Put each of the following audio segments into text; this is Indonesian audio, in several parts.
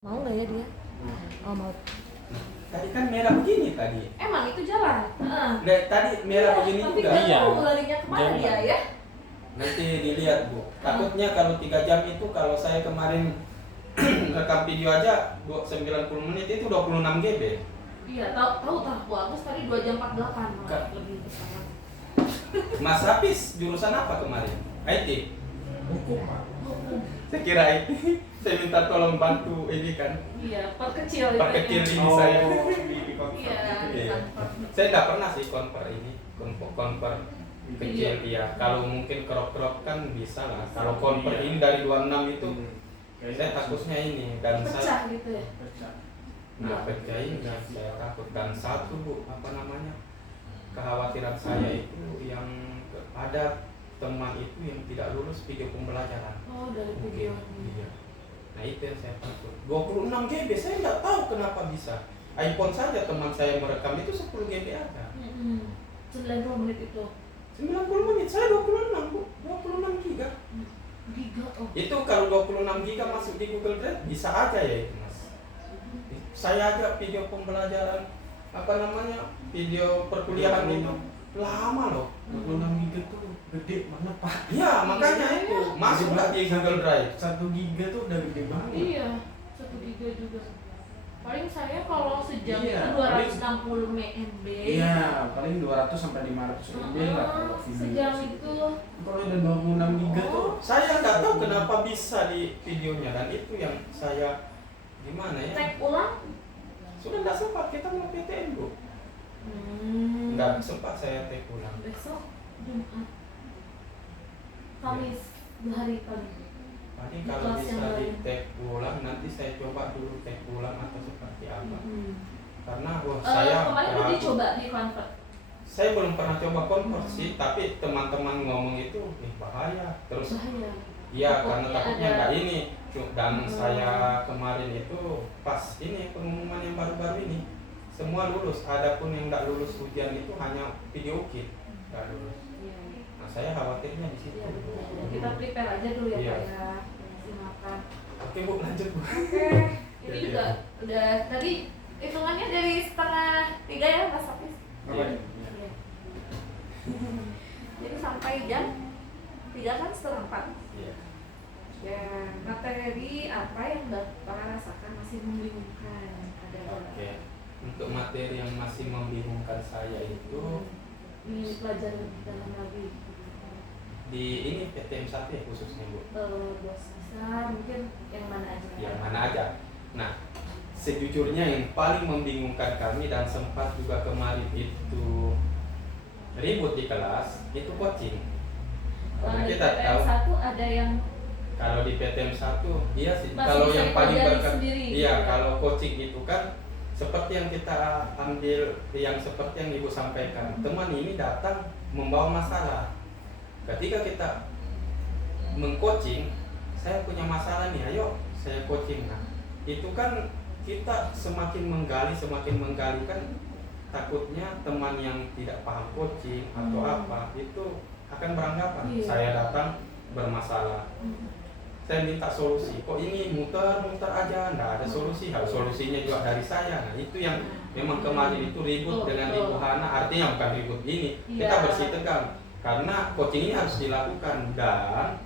Mau nggak ya dia? Oh mau. Tadi kan merah begini tadi. Emang itu jalan. Lihat tadi merah begini tapi juga. nggak Iya. tahu larinya kemana Jalan. dia ya? Nanti dilihat Bu. Takutnya kalau 3 jam itu kalau saya kemarin rekam video aja 90 menit itu 26 GB. Iya tahu Agus tadi 2 jam 48 Kak. lebih besar. Mas Hafiz jurusan apa kemarin? IT. Hukum, Pak. Saya kira IT. Saya minta tolong bantu ini kan. Iya, perkecil itu. Perkecil ini Oh, saya. di kontak. Iya. Saya nggak pernah sih konver ini, konver kecil iya. Kalau mungkin crop kan bisa lah. Kalau konver ini dari 26 itu saya takutnya ini dan Pecah saya gitu ya. nah pecah ini dan saya takut dan satu Bu apa namanya kekhawatiran saya itu yang ada teman itu yang tidak lulus video pembelajaran. Oh, dari Mungkin, video. iya. Nah itu yang saya takut. 26 GB saya nggak tahu kenapa bisa. iPhone saja teman saya merekam itu 10 GB ada. 90 menit itu. 90 menit saya 26 Bu, 26 GB. Giga oh. Itu kalau 26 GB masuk di Google Drive bisa aja ya itu Mas. Saya aja video pembelajaran apa namanya video perkuliahan itu lama loh. 26 giga tuh gede banget, Pak. Iya makanya itu masuk nggak di Google Drive. 1 giga tuh udah gede banget. Iya, 1 giga juga. Paling saya kalau sejam Iya, itu 260 MB. Iya, paling 200 sampai 500 MB lah kalau video. Sejam itu. Kalau udah 26 giga tuh Saya nggak tahu kenapa bisa di videonya dan itu yang saya gimana ya? Tag ulang. Sudah nggak sempat kita mau PTN Bu. Nggak sempat saya take ulang. Besok Jumat. Kamis 2 hari paling. Paling Di kalau kelas yang bisa di lain. take ulang nanti saya coba dulu take ulang atau seperti apa. Karena wah Kemarin udah ragu. dicoba di convert. Saya belum pernah coba convert sih, tapi teman-teman ngomong itu bahaya. Terus Bahaya. iya karena Takutnya takutnya ada- nggak ini. Dan saya kemarin itu pas ini pengumuman yang baru-baru ini semua lulus. Adapun yang nggak lulus ujian itu hanya video kit nggak lulus. Iya. Nah saya khawatirnya di situ. Iya, betul. Kita prepare aja dulu ya Iya. Pak ya. Kasih makan. Oke Bu lanjut Bu. Oke. Ini Iya, juga udah tadi hitungannya dari 2:30 ya Mas Hafiz. Iya. Iya. Jadi sampai jam 3 kan 3:30. Iya. Ya, materi apa yang Bapak rasakan masih membingungkan? Ada Oke. Untuk materi yang masih membingungkan saya itu di pelajaran dalam lagi di ini PTM 1 ya khususnya Bu. bos besar mungkin yang mana aja? Yang mana aja. Nah, sejujurnya yang paling membingungkan kami dan sempat juga kemarin itu ribut di kelas itu coaching. Karena Di kita PTM tahu 1 ada yang kalau di PTM 1 iya sih. Masih Kalau bisa yang paling dipelajari berkat sendiri, iya gitu ya? kalau coaching itu kan seperti yang kita ambil yang seperti yang Ibu sampaikan. Teman ini datang membawa masalah. Ketika kita mengcoaching, saya punya masalah nih, ayo saya coaching. Nah, itu kan kita semakin menggali kan takutnya teman yang tidak paham coaching atau apa itu akan beranggapan Iya. saya datang bermasalah. Saya minta solusi, kok ini muter-muter aja, nggak ada solusi, harus solusinya juga dari saya. Nah itu yang memang kemarin itu ribut Betul, dengan betul. Ibu Hana, artinya bukan ribut ini, Iya. kita bersih tegang. Karena coaching ini harus dilakukan dan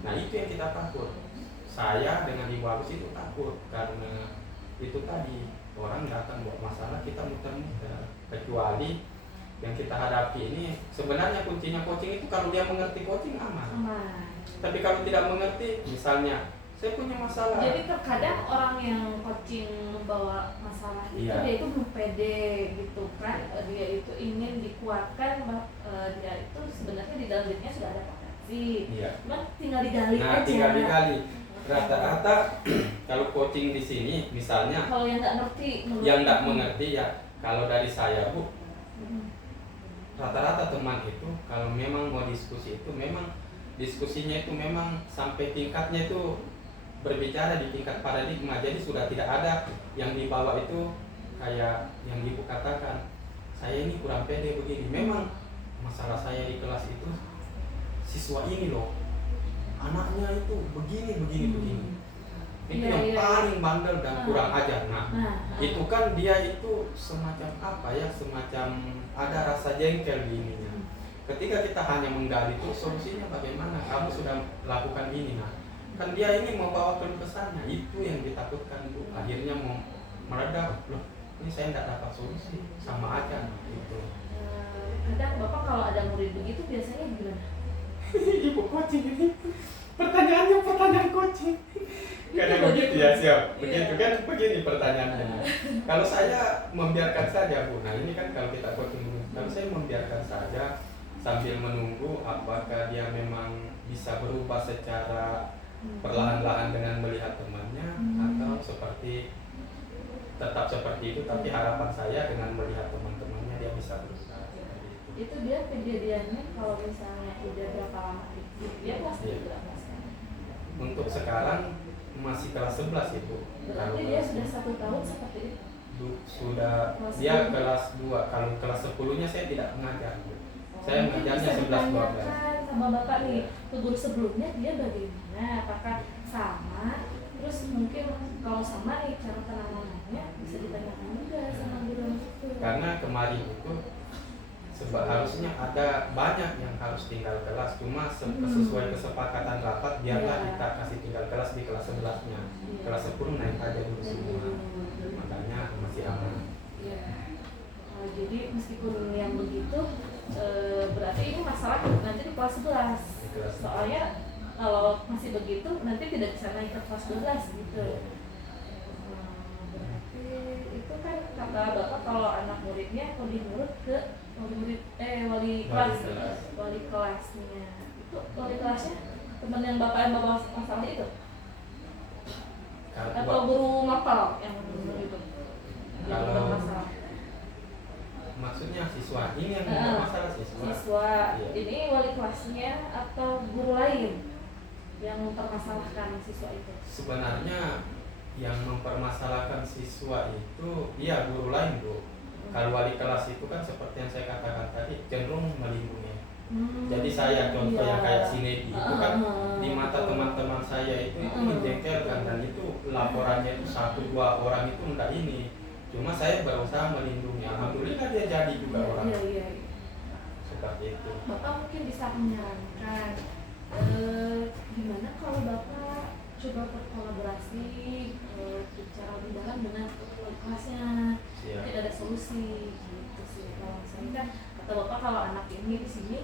nah itu yang kita takut. Saya dengan Ibu Agus itu takut karena itu tadi orang datang buat masalah kita muter-muter. Kecuali yang kita hadapi ini sebenarnya kuncinya coaching itu kalau dia mengerti coaching aman. aman. Tapi kalau tidak mengerti, misalnya saya punya masalah. Jadi terkadang orang yang coaching membawa masalah itu Iya. dia itu belum pede gitu kan, dia itu ingin dikuatkan, dia itu sebenarnya di dalam dirinya sudah ada potensi, Iya. cuma tinggal digali Nah, aja. tinggal digali. Rata-rata kalau coaching di sini, misalnya Kalau yang nggak ngerti, yang nggak mengerti ya, kalau dari saya Bu, Mm. rata-rata teman itu kalau memang mau diskusi itu memang diskusinya itu memang sampai tingkatnya itu berbicara di tingkat paradigma. Jadi sudah tidak ada yang dibawa itu kayak yang Ibu katakan saya ini kurang pede begini. Memang masalah saya di kelas itu siswa ini loh anaknya itu begini. itu Iya, yang iya. paling bandel dan kurang ajar. Nah, Nah, itu kan dia itu semacam apa ya, semacam ada rasa jengkel di ininya. Ketika kita hanya menggali itu solusinya bagaimana, kamu sudah lakukan ini, nah kan dia ini mau bawa keluh kesahnya, itu yang ditakutkan Bu. Akhirnya mau meledak, loh ini saya tidak dapat solusi, sama aja gitu. kadang Bapak kalau ada murid begitu biasanya gimana? Ibu coaching ini pertanyaannya pertanyaan coaching. Kadang begitu ya, siap. Begitu kan begini pertanyaannya. Kalau saya membiarkan saja Bu, nah ini kan kalau kita coaching dulu, kalau saya membiarkan saja sambil menunggu apakah dia memang bisa berubah secara perlahan-lahan dengan melihat temannya, atau seperti tetap seperti itu, tapi harapan saya dengan melihat teman-temannya dia bisa berusaha. Itu dia kejadiannya kalau misalnya udah berapa lama itu dia kelas Iya. berapa sekarang? Untuk sekarang masih kelas 11 itu. Berarti dia sudah 1 tahun seperti itu. Sudah Kelas dia 10. kelas 2. Kalau kelas 10-nya saya tidak mengajar. Saya Mungkin mengajarnya bisa 11-12. ditanyakan sama Bapak nih, ke guru sebelumnya dia bagaimana? Apakah sama? Terus mungkin kalau sama nih cara penanganannya bisa ditanyakan juga sama guru itu. Karena kemarin itu harusnya ada banyak yang harus tinggal kelas, cuma sesuai kesepakatan rapat biarlah Iya. kita kasih tinggal kelas di kelas 11-nya. Iya. Kelas 10 naik aja dulu semua. Makanya masih aman. Iya. Jadi meskipun yang begitu berarti ini masalah nanti di kelas 11. Di kelas 11. Soalnya kalau masih begitu nanti tidak bisa naik ke kelas 12 gitu. Berarti itu kan kata Bapak kalau anak muridnya mau diurut ke wali kelasnya. Itu wali kelasnya teman yang Bapak masalah itu? Atau guru mapel yang itu? Kalau bermasalah. maksudnya siswa ini yang masalah siswa. Iya. Ini wali kelasnya atau guru lain yang mempermasalahkan siswa itu? Sebenarnya yang mempermasalahkan siswa itu iya guru lain Bu. Kalau wali kelas itu kan seperti yang saya katakan tadi cenderung melindungi. Jadi saya contoh yang kayak Sinedi itu kan di mata teman-teman saya itu menjengkelkan, dan itu laporannya itu 1-2 orang itu enggak ini. Cuma saya berusaha melindungi. Alhamdulillah dia jadi juga orang. Iya. Seperti itu. Bapak mungkin bisa menyarankan gimana kalau Bapak coba berkolaborasi bicara lebih dalam dengan wali kelasnya. Iya. Mungkin ada solusi gitu sih. Kalau misalnya kan kata Bapak kalau anak ini di sini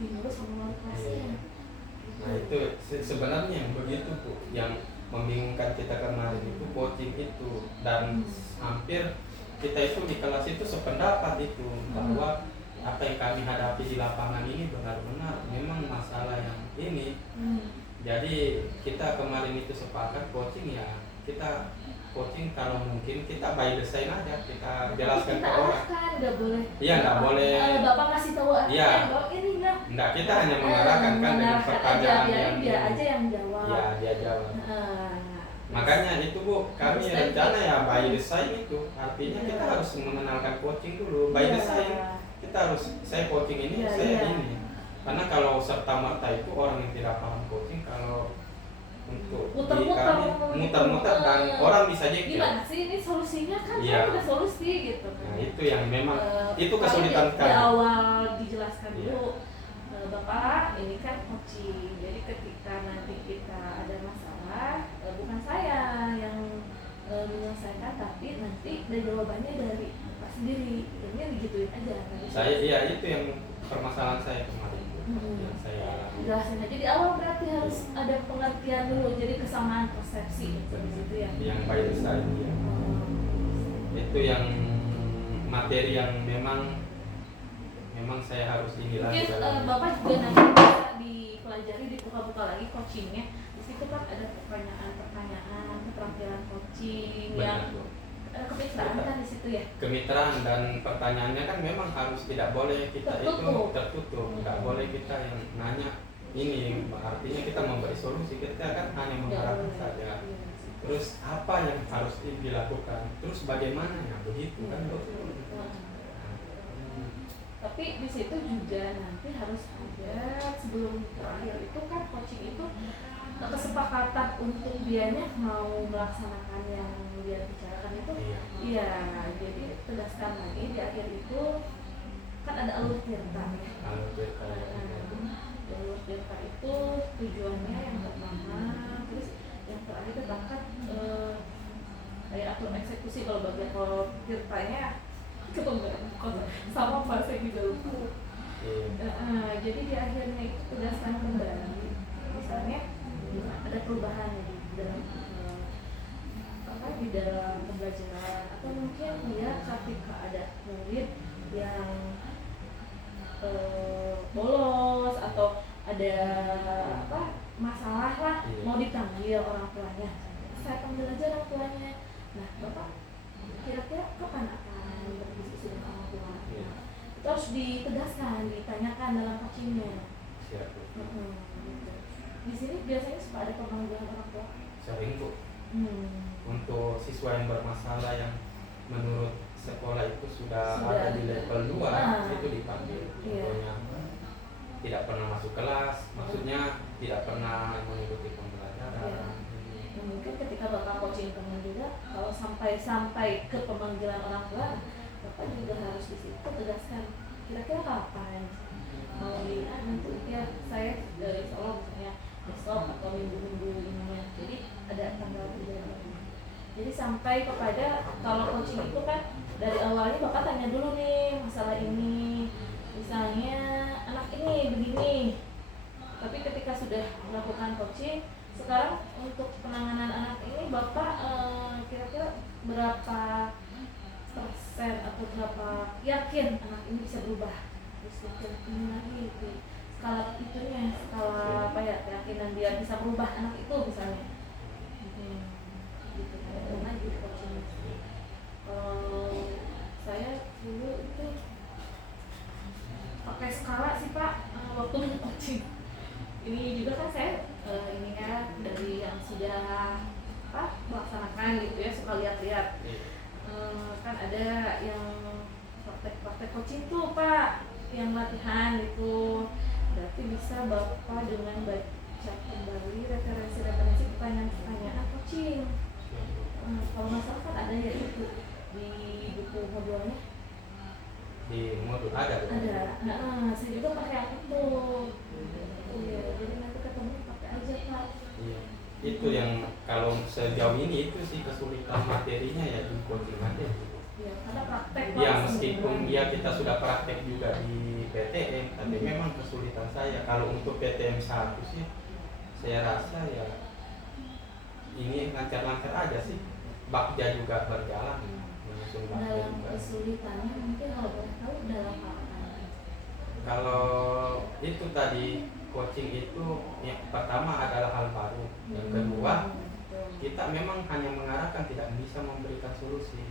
diurus sama wali kelasnya. Nah itu sebenarnya yang begitu Bu, yang membingungkan kita kemarin itu coaching itu, dan hampir kita itu di kelas itu sependapat itu bahwa apa yang kami hadapi di lapangan ini benar-benar memang masalah yang ini. Jadi kita kemarin itu sepakat coaching ya, kita coaching kalau mungkin kita by design aja, kita jelaskan kita ke orang. arahkan, nggak boleh. Iya, nggak boleh. Bapak ngasih tahu Iya. bahwa ini enggak. Enggak, kita hanya mengarahkan kan dengan pertanyaan yang dia aja yang jawab. ya dia jawab. Nah, Makanya itu Bu, kami Harus rencana tadi. ya by design itu. Artinya kita Iya. harus mengenalkan coaching dulu. By Iya. design kita harus, saya coaching ini, Iya, saya iya. ini. Karena kalau serta merta itu orang yang tidak paham coaching, kalau untuk di Muter-muter. kami muter-muter dan orang bisa jengkel. Gimana sih ini solusinya kan? Iya. Saya udah solusi gitu kan. Nah itu yang memang itu Paling kesulitan di kami. awal dijelaskan Iya. dulu. Bapak ini kan coaching, jadi ketika nanti kita ada masalah, bukan saya yang menyelesaikan, tapi nanti dari jawabannya dari Bapak sendiri. Ini digituin aja. Saya iya itu yang permasalahan saya kemarin Bu. Yang saya jelasin aja di awal, berarti harus ada pengertian dulu, jadi kesamaan persepsi seperti itu ya. yang by design ya. Itu yang materi yang memang saya harus ini lagi. Mungkin Bapak juga nanti bisa dipelajari, dibuka-buka lagi coachingnya. Di situ kan ada pertanyaan-pertanyaan keterampilan coaching yang Benar Bu. kemitraan kan di situ ya. Kemitraan dan pertanyaannya kan memang harus tidak boleh kita Tertutup. itu tertutup, tidak boleh kita yang nanya ini, artinya kita memberi solusi, kita kan hanya mengharapkan saja. Terus apa yang harus dilakukan, terus bagaimana ya begitu kan Bu. Tapi di situ juga nanti harus ada sebelum terakhir itu kan coaching itu kesepakatan untuk dianya mau melaksanakan yang dia bicarakan itu. Iya. Iya, jadi tegaskan lagi di akhir itu kan ada alur tirta ya. Kalau kita Alur tirta itu tujuannya yang pertama, terus yang terakhir tetapkan kayak atur eksekusi. Kalau tirtanya sama bahasa juga lupa. Jadi di akhirnya itu tegaskan kembali, misalnya ada perubahan di dalam di dalam pembelajaran, atau mungkin dia ketika ada murid yang bolos atau ada masalah lah, mau dipanggil orang tuanya, saya panggil aja orang tuanya. Nah, Bapak kira-kira kapan akan berdiskusi dengan orang tua? Nah, itu harus ditegaskan, ditanyakan dalam coachingnya. siap. Gitu. Di sini biasanya suka ada pemanggilan orang tua. Sering Bu. Untuk siswa yang bermasalah yang menurut sekolah itu sudah ada di level 2 itu dipanggil. Contohnya tidak pernah masuk kelas, maksudnya tidak pernah mengikuti pembelajaran. Mungkin ketika Bapak coaching teman juga, kalau sampai ke pemanggilan orang tua, Bapak juga harus di situ tegaskan kira-kira kapan mau nanti ya saya dari Solo misalnya besok atau minggu-minggu ininya, jadi ada tanggal perjalanan. Jadi sampai kepada, kalau coaching itu kan dari awalnya Bapak tanya dulu nih masalah ini, misalnya anak ini begini, tapi ketika sudah melakukan coaching, sekarang untuk penanganan anak ini Bapak kira-kira berapa persen atau berapa yakin anak ini bisa berubah, terus ini lagi itu skala itunya, skala apa ya, keyakinan dia bisa berubah anak itu misalnya. Gitu kan lagi coaching. Saya dulu itu pakai skala sih Pak waktu coaching. Ini juga kan saya ini kan dari yang sudah melaksanakan gitu ya, suka lihat-lihat. Kan ada yang praktek coaching tuh Pak, yang latihan itu. Berarti bisa Bapak dengan baca kembali referensi pertanyaan-pertanyaan coaching. Kalau nggak salah kan ada ya itu di buku modulnya. Di modul ada. Saya juga pakai yang itu. Iya, jadi nanti ketemu pakai aja Pak. Iya. Itu yang kalau sejauh ini itu sih kesulitan materinya ya di coaching materi. Iya, karena praktek. Ya meskipun kita sudah praktek juga di PTM, tapi memang kesulitan saya kalau untuk PTM 1 sih saya rasa ya ini lancar-lancar aja sih. Bakja juga berjalan. Dalam kesulitannya mungkin kalau boleh tahu dalam apa? Kalau itu tadi coaching itu yang pertama adalah hal baru, yang kedua kita memang hanya mengarahkan, tidak bisa memberikan solusi.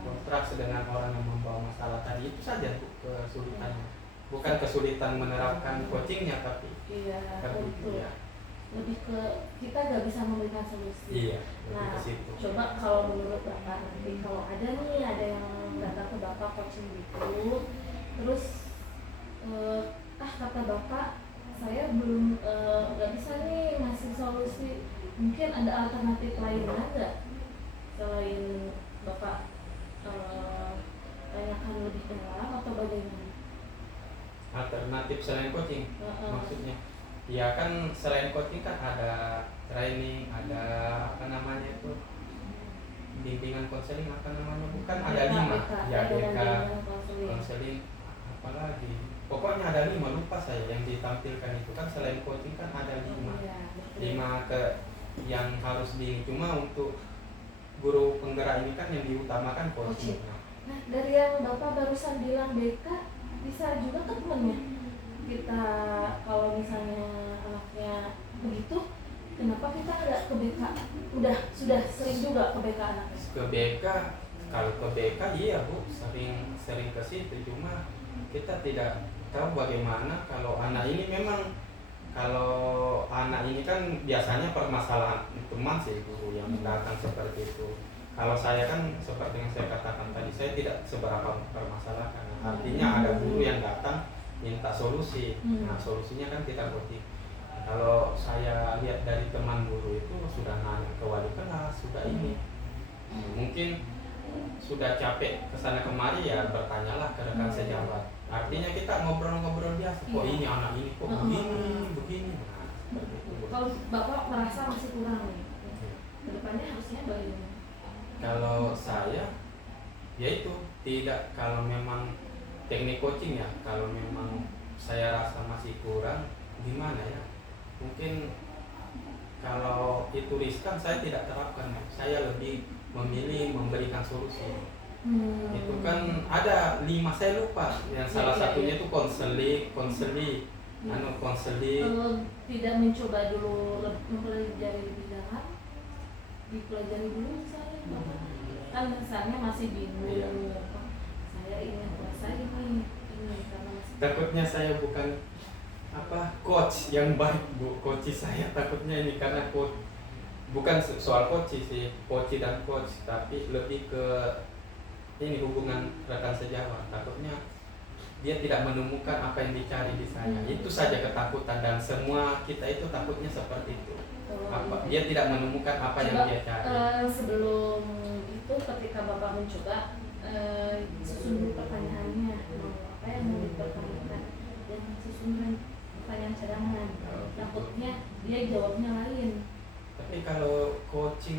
Kontrak dengan orang yang membawa masalah tadi itu saja kesulitannya, bukan kesulitan menerapkan coachingnya, tapi lebih ke kita gak bisa memberikan solusi. Iya. Nah, ke situ. Coba kalau menurut Bapak nanti kalau ada yang datang ke Bapak coaching gitu, terus kata Bapak saya belum nggak bisa nih ngasih solusi, mungkin ada alternatif lain nggak selain Bapak tanyakan lebih dalam atau bagaimana? Alternatif selain coaching maksudnya? Ya kan selain coaching kan ada training, ada apa namanya itu bimbingan konseling, apa namanya, bukan ada 5 ya, BK, konseling, apa lagi, pokoknya ada 5, lupa saya yang ditampilkan itu kan. Selain coaching kan ada 5 ke yang harus cuma untuk guru penggerak ini kan yang diutamakan coaching. Nah, dari yang Bapak barusan bilang BK, bisa juga ke temennya kita, kalau misalnya anaknya begitu, kenapa kita nggak ke BK? Sudah sering juga ke BK anaknya? Ke BK, kalau ke BK iya Bu, sering ke situ, cuma kita tidak tahu bagaimana kalau anak ini memang, kalau anak ini kan biasanya permasalahan teman sih guru yang datang seperti itu. Kalau saya kan seperti yang saya katakan tadi, saya tidak seberapa permasalahan. Artinya ada guru yang datang minta solusi. Nah, solusinya kan kita coaching. Kalau saya lihat dari teman guru itu sudah nanya ke wali kelas, sudah ini. Mungkin sudah capek kesana kemari ya bertanyalah ke rekan sejawat. Artinya kita ngobrol-ngobrol biasa. Kok Iya. ini anak ini kok begini. Nah, seperti itu. Kalau Bapak merasa masih kurang nih, kedepannya harusnya bagaimana? Kalau saya ya itu tidak, kalau memang teknik coaching ya, kalau memang saya rasa masih kurang gimana ya, mungkin kalau itu riskan saya tidak terapkan ya. Saya lebih memilih memberikan solusi. Itu kan ada 5 saya lupa yang salah satunya itu konseling konseling. Kalau tidak mencoba dulu mempelajari lebih dalam, dipelajari dulu misalnya Bapak. Kan misalnya masih bingung. Iya. Saya ingin puasa ini karena masih Takutnya saya bukan coach yang baik bu, coach saya takutnya ini karena coach bukan soal coach sih, coach dan coach, tapi lebih ke ini hubungan rekan sejawat. Takutnya dia tidak menemukan apa yang dicari di saya. Itu saja ketakutan, dan semua kita itu takutnya seperti itu. Dia tidak menemukan apa yang dia cari. Sebelum itu ketika Bapak mencoba susun dulu pertanyaannya, apa yang mau dipertanyakan, dan susun pertanyaan cadangan. Takutnya dia jawabnya lain. Tapi kalau coach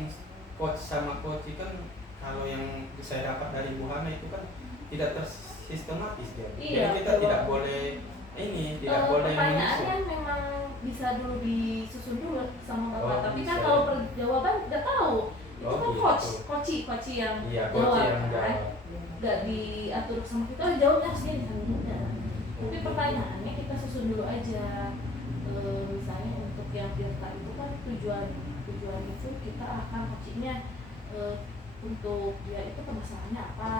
sama coach kan, kalau yang saya dapat dari Bu Hana itu kan tidak tersistematis dia. Iya, Jadi kita tidak boleh tidak boleh pertanyaannya menyusun. memang bisa dulu disusun dulu sama Bapak. Oh, tapi bisa. kan kalau jawaban nggak tahu. Itu Oh, kan gitu. coach yang Iya, coach jawab yang kan. jawab. Nggak diatur sama kita, jawabnya harusnya di sana mudah. Tapi pertanyaannya kita susun dulu aja. Misalnya untuk yang Tirta itu kan tujuan itu kita akan coachingnya untuk dia itu permasalahannya apa.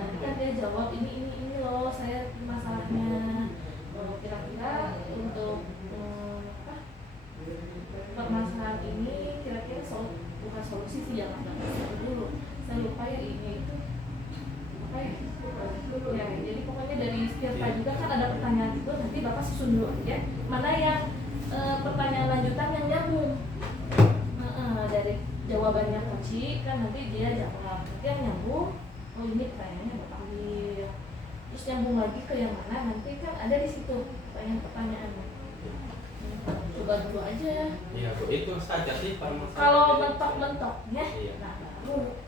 Nanti kan dia jawab ini loh saya masalahnya. Kira-kira untuk permasalahan ini kira-kira bukan solusi sih, jangan dulu. Saya lupa ya ini itu apa ya. Jadi pokoknya dari Tirta juga kan ada pertanyaan juga, nanti Bapak susun dulu aja mana yang pertanyaan lanjutan yang nyambung. Dari jawabannya Koci kan nanti dia jawab, nanti yang nyambung, oh ini pertanyaannya Bapak ambil, terus nyambung lagi ke yang mana, nanti kan ada di situ pertanyaan-pertanyaannya. Coba dulu aja. Iya, Bu, itu saja sih permasalahan. Kalau mentok-mentoknya, Iya. nah baru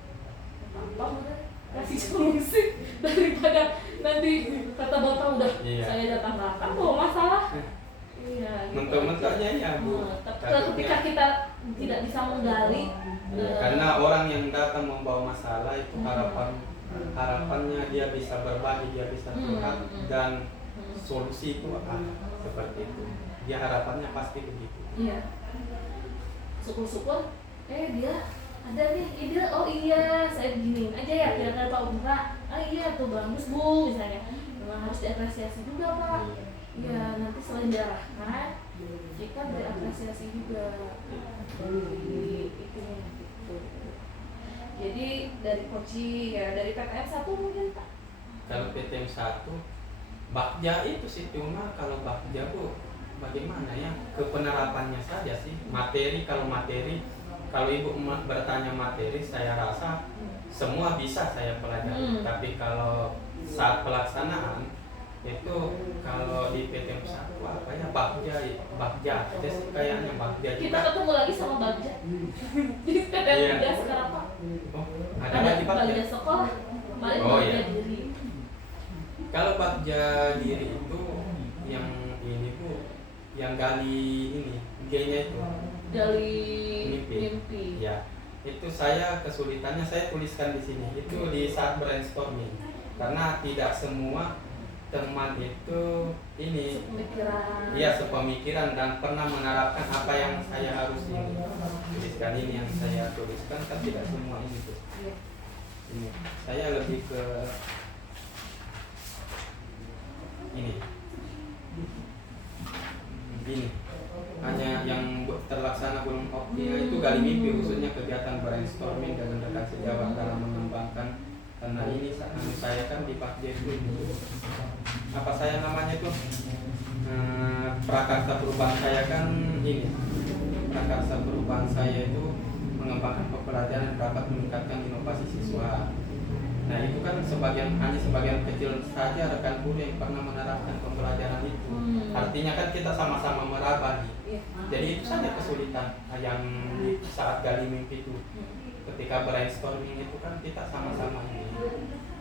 Bapak udah kasih solusi daripada nanti kata Bapak udah Iya. saya datang datang tuh masalah. Iya. Gitu. Mentok-mentoknya ya, Bu. Ketika kita tidak bisa menggali, Iya, karena orang yang datang membawa masalah itu harapannya dia bisa berbagi, dia bisa curhat, dan solusi itu seperti itu. Dia harapannya pasti begitu. iya. Syukur-syukur, dia ada nih ide, oh iya saya beginiin aja ya, kira-kira Pak Umra, iya tuh bagus Bu, misalnya. Memang harus diapresiasi juga Pak. Iya, nanti selain diarahkan, kita berapresiasi juga dari itunya gitu. Jadi dari Koci ya, dari PTM 1 mungkin Pak. Kalau PTM 1 Bakja itu sih, cuma kalau Bakja Bu bagaimana ya, ke penerapannya saja sih. Kalau Ibu bertanya materi, saya rasa semua bisa saya pelajari. Tapi kalau saat pelaksanaan itu, kalau di PTM 1 apa ya, Bakja itu kayaknya Bakja Kita juga. ketemu lagi sama Bagja di PTM Iya. 3 sekarang Pak. Oh, ada Ada lagi Bakja. Bagja sekolah, kemarin Oh, Bagja iya. diri. Kalau Bagja diri itu yang ini Bu, yang gali ini G-nya itu Dari mimpi. mimpi. Ya, itu saya kesulitannya saya tuliskan di sini. Itu di saat brainstorming, karena tidak semua teman itu ini Sepemikiran. iya sepemikiran dan pernah menerapkan apa yang saya harus ini tuliskan. Ini yang saya tuliskan kan tidak semua ini tuh. Iya. Ini saya lebih ke ini hanya yang terlaksana belum optimal itu gali mimpi, khususnya kegiatan brainstorming dengan rekan sejawat dalam mengembangkan. Karena ini saya kan di Pak J itu apa saya namanya tuh prakarsa perubahan saya kan ini, prakarsa perubahan saya itu mengembangkan pembelajaran dapat meningkatkan inovasi siswa. Nah itu kan hanya sebagian kecil saja rekan guru yang pernah menerapkan pembelajaran itu. Artinya kan kita sama-sama meraba nih. Jadi itu saja kesulitan yang di saat gali mimpi itu. Ketika brainstorming itu kan kita sama-sama ini.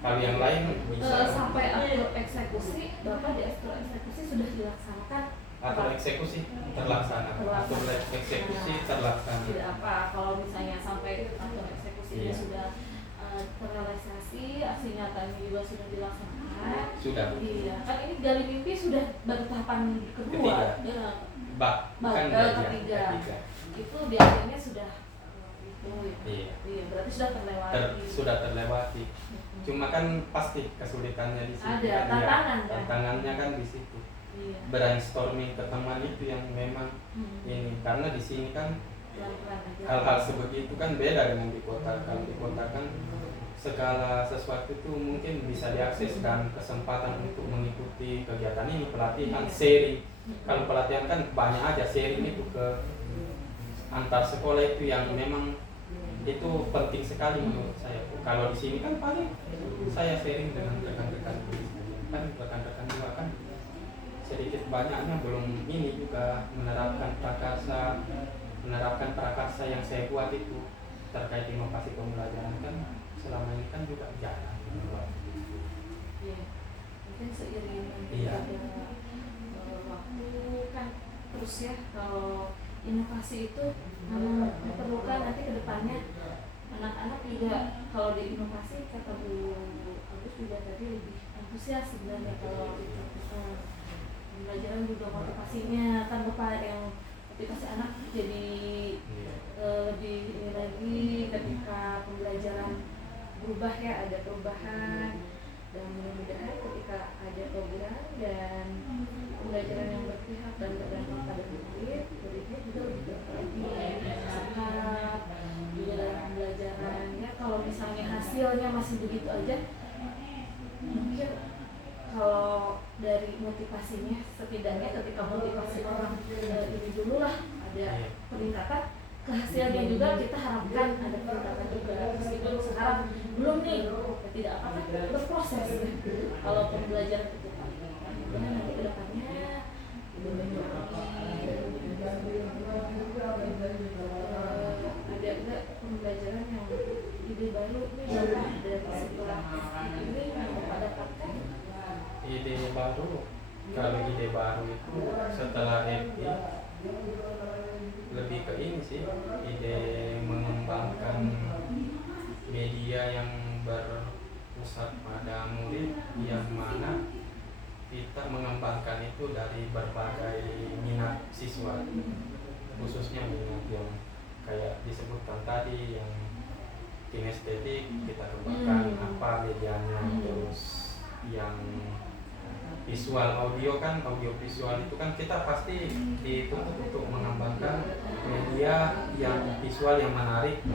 Kalau yang lain bisa sampai akhir eksekusi, Bapak di akhir eksekusi sudah dilaksanakan atau eksekusi terlaksana. Atau eksekusi terlaksana. Tidak apa kalau misalnya sampai akhir eksekusinya sudah terrealisasi, aksi nyatanya juga sudah dilaksanakan. Sudah. Iya, kan ini gali mimpi sudah baru tahapan kedua. Ketiga. Ya. Kan Ketiga. Itu di akhirnya sudah itu. Iya. Berarti sudah terlewati. Sudah terlewati. Cuma kan pasti kesulitannya di situ. Ada tantangan kan? Tantangannya kan di situ. Iya. Brainstorming ke teman itu yang memang ini, karena di sini kan hal-hal seperti itu kan beda dengan di kota. Kalau di kota kan segala sesuatu itu mungkin bisa diakses dan kesempatan untuk mengikuti kegiatan ini, pelatihan, sharing. Kalau pelatihan kan banyak aja, sharing itu ke antar sekolah itu yang memang itu penting sekali menurut saya. Kalau di sini kan paling saya sharing dengan rekan-rekan kan, rekan-rekan juga kan sedikit banyaknya belum ini juga menerapkan prakarsa yang saya buat itu terkait inovasi pembelajaran kan selama ini kan juga jarang. Iya. Mungkin seiring Iya. waktu kan terus ya, kalau inovasi itu diperlukan nanti ke depannya anak-anak juga kalau diinovasi, kata Bu Agus juga tadi lebih antusias sebenarnya kalau itu. Pembelajaran juga motivasinya kan Bapak yang motivasi anak jadi lebih ini lagi ketika pembelajaran berubah ya, ada perubahan, dan mudah-mudahan ketika ada program dan pembelajaran yang berpihak dan berdampak pada murid, muridnya juga lebih sehat juga dalam pembelajarannya. Kalau misalnya hasilnya masih begitu aja, mungkin kalau dari motivasinya, setidaknya ketika motivasi orang ini dulu lah ada peningkatan, ke hasilnya juga kita harapkan ada peningkatan juga. Meskipun sekarang belum nih, tidak apa kan berproses ya. Kalau pembelajaran itu nanti ke depannya ada enggak pembelajaran yang ide baru nih Bapak dari setelah ini yang Bapak dapatkan? Ide baru, kalau ide baru itu setelah FD lebih ke ini sih, ide mengembangkan media yang berpusat pada murid, yang mana kita mengembangkan itu dari berbagai minat siswa, khususnya minat yang kayak disebutkan tadi, yang kinestetik kita kembangkan apa medianya, terus yang visual audio kan, audio visual itu kan kita pasti dituntut untuk mengembangkan media yang visual yang menarik,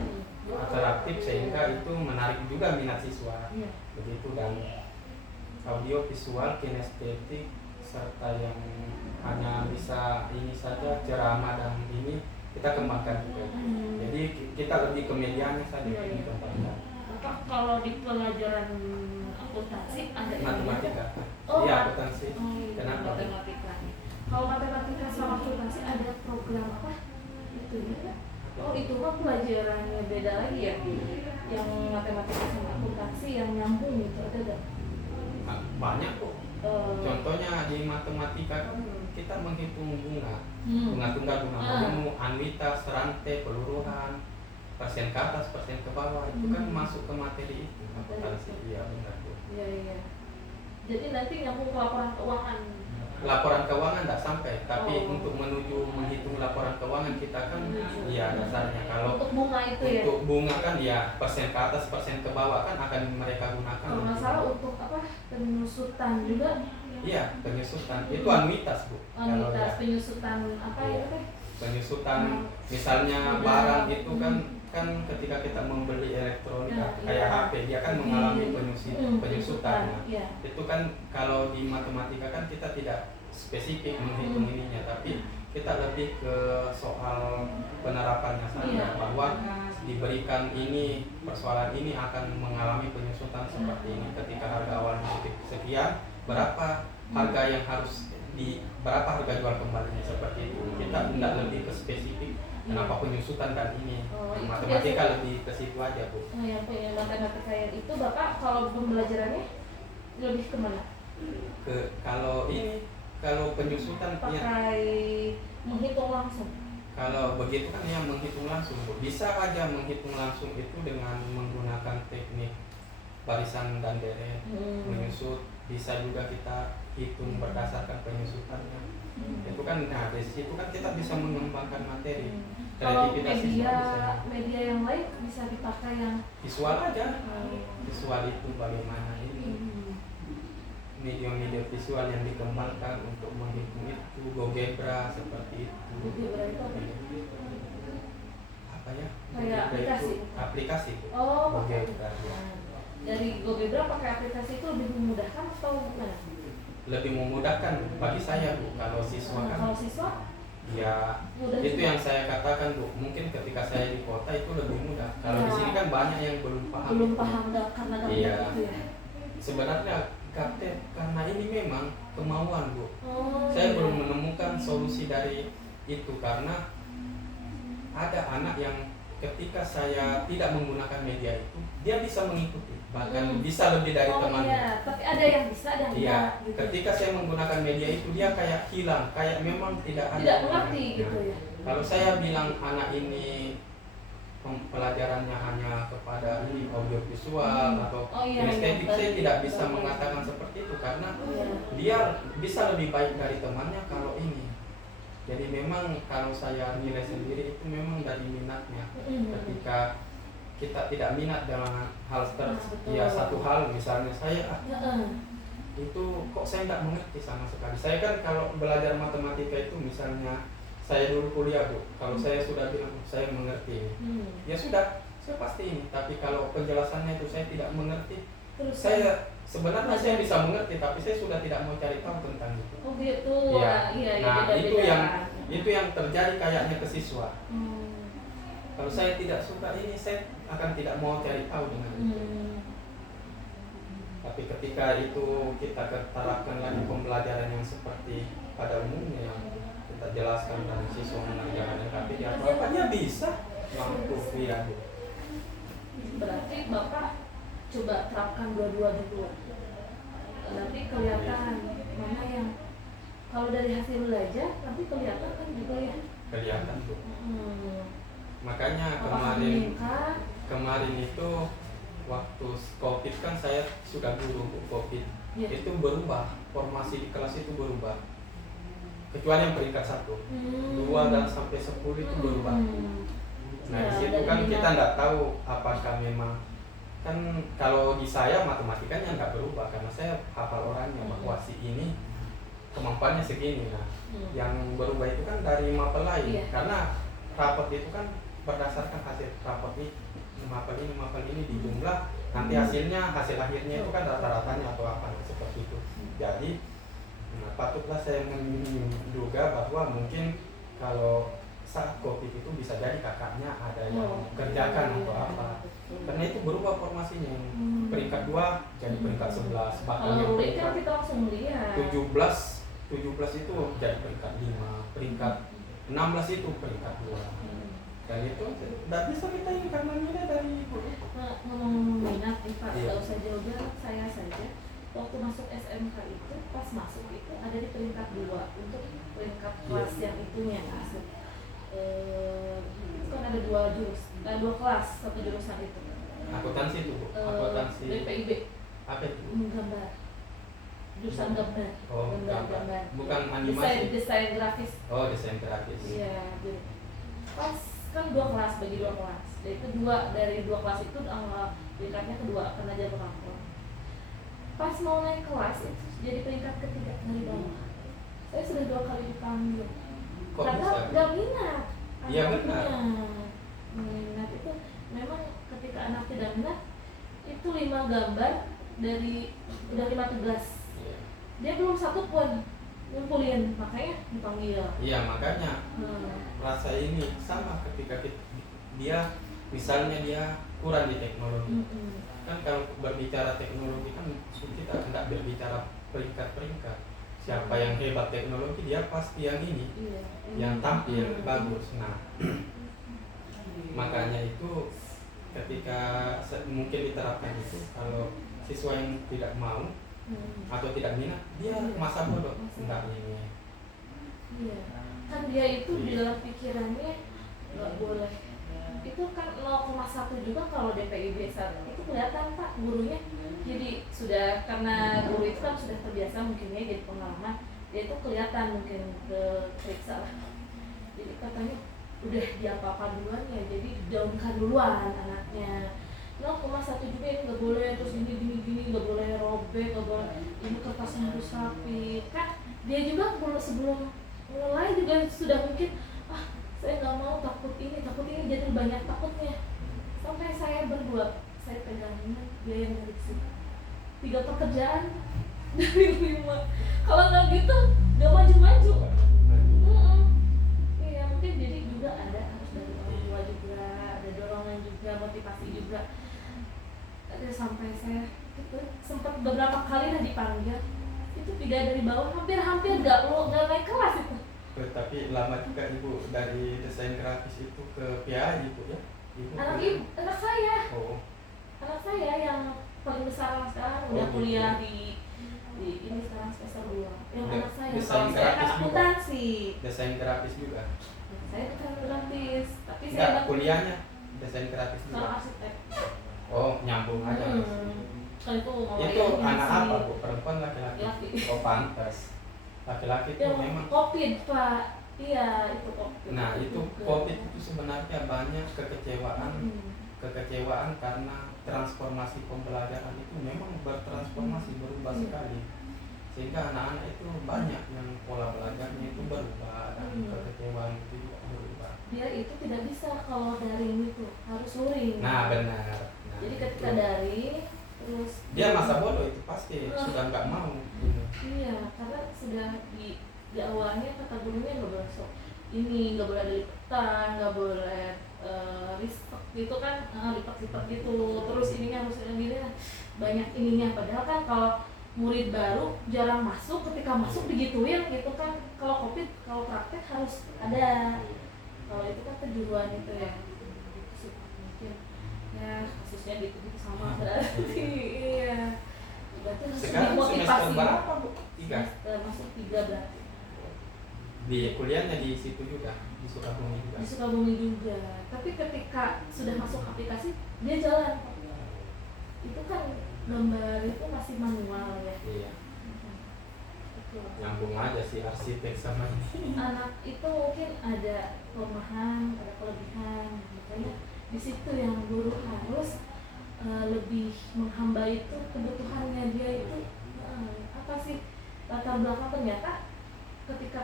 atraktif, sehingga itu menarik juga minat siswa begitu. Dan audio visual, kinestetik, serta yang hanya bisa ini saja ceramah dan ini kita kembangkan juga. Jadi kita lebih ke medianya saja yang dikembangkan. Kalau di pelajaran akuntansi ada matematika. Iya, akuntansi. Kenapa? Matematika. Kalau matematika sama akuntansi ada program apa? Itu ya. Oh, itu mah pelajarannya beda lagi ya. Yang matematika sama akuntansi yang nyambung gitu ada enggak? Banyak kok. Contohnya di matematika kita menghitung bunga. Bunga tunggal, bunga majemuk, anuitas, rantai, peluruhan, persen ke atas, persen ke bawah, itu kan masuk ke materi itu. Akuntansi, iya benar. Iya. Jadi nanti nyambung ke laporan keuangan. Laporan keuangan tidak sampai, tapi untuk menuju menghitung laporan keuangan kita kan, ya dasarnya kalau untuk bunga itu ya. Untuk bunga kan ya persen ke atas, persen ke bawah kan akan mereka gunakan. Kalau nggak salah untuk apa? Penyusutan juga. Iya, penyusutan. Itu anuitas, Bu. Anuitas, penyusutan apa iya. ya teh? Penyusutan misalnya barang itu kan kan ketika kita membeli elektronik Nah, kayak iya. HP dia kan mengalami Penyusutan, penyusutan. Nah, iya. itu kan kalau di matematika kan kita tidak spesifik menghitung ininya, tapi kita lebih ke soal penerapannya saja, Iya. bahwa diberikan ini persoalan ini akan mengalami penyusutan seperti ini. Ketika harga awalnya sekian, berapa harga yang harus berapa harga jual kembalinya, seperti itu. Kita tidak lebih ke spesifik kenapa penyusutan dan ini. Oh, itu Matematika lebih ke situ aja, Bu. Yang punya matematika yang itu Bapak kalau pembelajarannya lebih kemana? Kalau penyusutan ya, Pakai menghitung langsung. kalau begitu kan yang menghitung langsung, Bu. Bisa aja menghitung langsung itu dengan menggunakan teknik barisan dan deret, menyusut. Bisa juga kita hitung berdasarkan penyusutannya. Itu kan, nah dari situ kan kita bisa mengembangkan materi. Kalau Kreativitas siswa bisa. media yang lain bisa dipakai yang Visual aja. Visual itu bagaimana ini. Media-media visual yang dikembangkan untuk menghitung itu, GeoGebra seperti itu. GeoGebra itu apa? Apa ya? Kayak GeoGebra aplikasi? itu aplikasi, Bu. Oh, pakai. GeoGebra, ya. Dari GeoGebra pakai aplikasi itu lebih memudahkan atau gimana? Lebih memudahkan bagi saya, Bu. Kalau siswa kan, Kalau siswa? ya Mudah itu juga. yang saya katakan, Bu. Mungkin ketika saya di kota itu lebih mudah. Kalau di Ya. sini kan banyak yang belum paham. Belum paham karena Iya. itu ya. Sebenarnya gaptek karena ini memang kemauan, Bu. Oh, Saya iya. belum menemukan solusi dari itu, karena ada anak yang ketika saya tidak menggunakan media itu dia bisa mengikuti, bahkan bisa lebih dari temannya. Iya, tapi ada yang bisa dan Iya, tidak gitu. ketika saya menggunakan media itu dia kayak hilang, kayak memang tidak ada. Tidak mengerti Nah, gitu ya. kalau saya bilang anak ini pelajarannya hanya kepada ini audiovisual atau iya, estetik, saya betul. tidak bisa mengatakan seperti itu karena Iya. dia bisa lebih baik dari temannya kalau ini. Jadi memang kalau saya nilai sendiri itu memang dari minatnya. Ketika kita tidak minat dengan hal betul. ya satu hal, misalnya saya Heeh. itu kok saya nggak mengerti sama sekali. Saya kan kalau belajar matematika itu misalnya saya dulu kuliah, Bu, kalau saya sudah bilang saya mengerti ini, ya sudah, saya pasti ini. Tapi kalau penjelasannya itu saya tidak mengerti, Terus saya sebenarnya saya bisa mengerti, tapi saya sudah tidak mau cari tahu tentang itu. oh gitu. Iya. Iya, Nah, beda-beda. itu yang terjadi kayaknya ke siswa. Hmm. Kalau saya tidak suka ini, saya akan tidak mau cari tahu dengan itu. Tapi ketika itu kita terapkan lagi pembelajaran yang seperti pada umumnya yang kita jelaskan dan siswa mengerjakan LKP, ya apa dia bisa mampu ya. Berarti Bapak coba terapkan dua-dua dulu. Nanti kelihatan mana yang kalau dari hasil belajar nanti kelihatan kan juga ya. Kelihatan, Bu. Makanya Apakah meningkat? kemarin itu waktu COVID kan saya sudah guru, Bu, COVID. Ya. Itu berubah, formasi di kelas itu berubah. Kecuali yang peringkat 1, 2 dan sampai 10 itu berubah. Nah, Ya, di situ dari kan minat. kita nggak tahu apakah memang, kan kalau di saya matematikanya nggak berubah karena saya hafal orangnya bahwa si ini kemampuannya segini. Nah, yang berubah itu kan dari mapel lain. Iya. Karena rapot itu kan berdasarkan hasil rapot ini, mapel ini dijumlah, nanti hasil akhirnya itu kan rata-ratanya atau apa seperti itu. Jadi patutlah saya menduga bahwa mungkin kalau saat COVID itu bisa jadi kakaknya ada yang kerjakan atau apa. Karena itu berubah formasinya, yang peringkat 2 jadi peringkat 11, bahkan yang Kalau itu kan peringkat kita langsung lihat. 17 itu jadi peringkat 5, peringkat 16 itu peringkat 2. Dan itu tidak bisa kita ini karena nilai dari ibu. Ngomong minat nih Pak, Iya. nggak usah jauh-jauh, saya saja waktu masuk SMK itu, pas masuk itu ada di peringkat 2 untuk peringkat kelas yang itunya masuk. Itu kan ada 2 kelas, satu jurusan itu. Akuntansi itu, Bu. Akuntansi. PIB, Apa itu? gambar. Jurusan gambar. Oh, gambar. Bukan animasi. Desain grafis. Oh, desain grafis. Iya, gitu. Pas kan 2 kelas, bagi 2 kelas. Dan itu dari 2 kelas itu peringkatnya kedua karena jalur rapor. Pas mau naik kelas itu jadi peringkat ketiga dari bawah. Saya sudah 2 kali dipanggil. Kok Karena bisa? gak minat. Iya, benar. anaknya. minat itu memang ketika anak tidak minat itu 5 gambar dari udah 5 tugas Iya. dia belum satu pun ngumpulin, makanya dipanggil. Iya, makanya rasa ini sama ketika dia misalnya dia kurang di teknologi. Kan kalau berbicara teknologi kan kita tidak berbicara peringkat-peringkat. Siapa yang hebat teknologi dia pasti yang ini, Iya. yang tampil bagus. Nah, makanya itu ketika mungkin diterapkan itu, kalau siswa yang tidak mau atau tidak minat, dia masa bodoh, enggak ini. Iya, kan dia itu di dalam pikirannya nggak boleh. Itu kan 0,1 juga kalau DPIB saat itu kelihatan Pak gurunya. Jadi sudah, karena guru itu kan sudah terbiasa mungkin ya, jadi pengalaman dia itu kelihatan mungkin periksa lah. Jadi katanya udah diapa-apa duluan ya, jadi didaunkan duluan anaknya. 0,1 juga ini nggak boleh, terus gini nggak boleh robek, nggak boleh ini kertasnya harus rapi. Kan dia juga sebelum mulai juga sudah mungkin saya nggak mau, takut ini jadi banyak takutnya. Sampai saya berdua saya pegangin biaya dari sini 3 pekerjaan dari 5. Kalau nggak gitu nggak maju. Iya, mungkin jadi juga ada harus dari orang tua juga, ada dorongan juga, motivasi juga. Ada sampai saya itu sempat beberapa kali lah dipanggil, itu 3 dari bawah hampir nggak naik kelas itu. Tapi lama juga Ibu dari desain grafis itu ke PAI Ibu ya? Anak saya. Oh. Anak saya yang paling besar sekarang udah kuliah di ini sekarang semester 2. Yang anak saya kalau saya kan akuntansi. Desain grafis juga. Saya desain grafis, tapi Enggak, saya kuliahnya desain grafis kalau juga. arsitek. Oh, nyambung aja. Kalau itu mau Itu anak apa Bu? Perempuan laki-laki? Laki. Oh, pantas. Laki-laki itu Yang memang COVID Pak. Iya, itu COVID. Nah, itu COVID itu sebenarnya banyak kekecewaan karena transformasi pembelajaran itu memang bertransformasi, berubah sekali. Sehingga anak-anak itu banyak yang pola belajarnya itu berubah dan kekecewaan itu juga berubah. Dia itu tidak bisa kalau daring itu, harus luring. Nah, benar. Nah, jadi ketika itu. daring terus Dia masa bodoh itu pasti sudah nggak mau. Iya, karena sudah di awalnya kata gurunya nggak boleh ini, nggak boleh ada lipetan, nggak boleh respect gitu kan, lipat-lipat gitu, terus ininya harus gini lah, banyak ininya. Padahal kan kalau murid baru jarang masuk, ketika masuk digituin gitu kan. Kalau COVID, kalau praktek harus ada. Kalau itu kan kejuruan itu ya, mungkin ya kasusnya gitu sama berarti. Iya, berarti harus Sekarang dimotivasi. semester berapa Bu? 3? Masuk 3 berarti. Di kuliahnya di situ juga, di Sukabumi juga. Di Sukabumi juga. Tapi ketika sudah masuk aplikasi dia jalan. Itu kan gambar itu masih manual ya. Iya. Betul. Nyambung aja sih arsitek sama ini. Anak itu mungkin ada kelemahan, ada kelebihan, makanya di situ yang guru harus lebih menghamba itu kebutuhannya dia itu apa sih, latar belakang. Ternyata ketika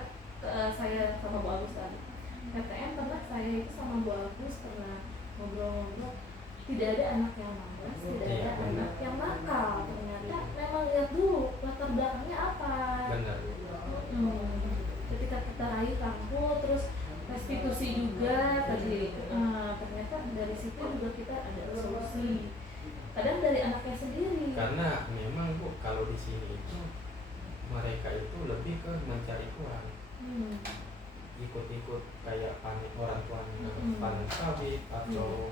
saya sama Bu Agus tadi PTN, pernah saya itu sama Bu Agus pernah ngobrol-ngobrol, tidak ada anak yang malas, tidak ada anak yang nakal. Ternyata memang lihat dulu latar belakangnya apa. Benar. Ketika kita raih rangkul, terus restitusi juga tadi, ternyata dari situ juga kita ada solusi. Kadang dari anaknya sendiri. Karena memang Bu, kalau di sini itu mereka itu lebih ke mencari uang. Ikut-ikut kayak panen orang tuanya, panen sawit atau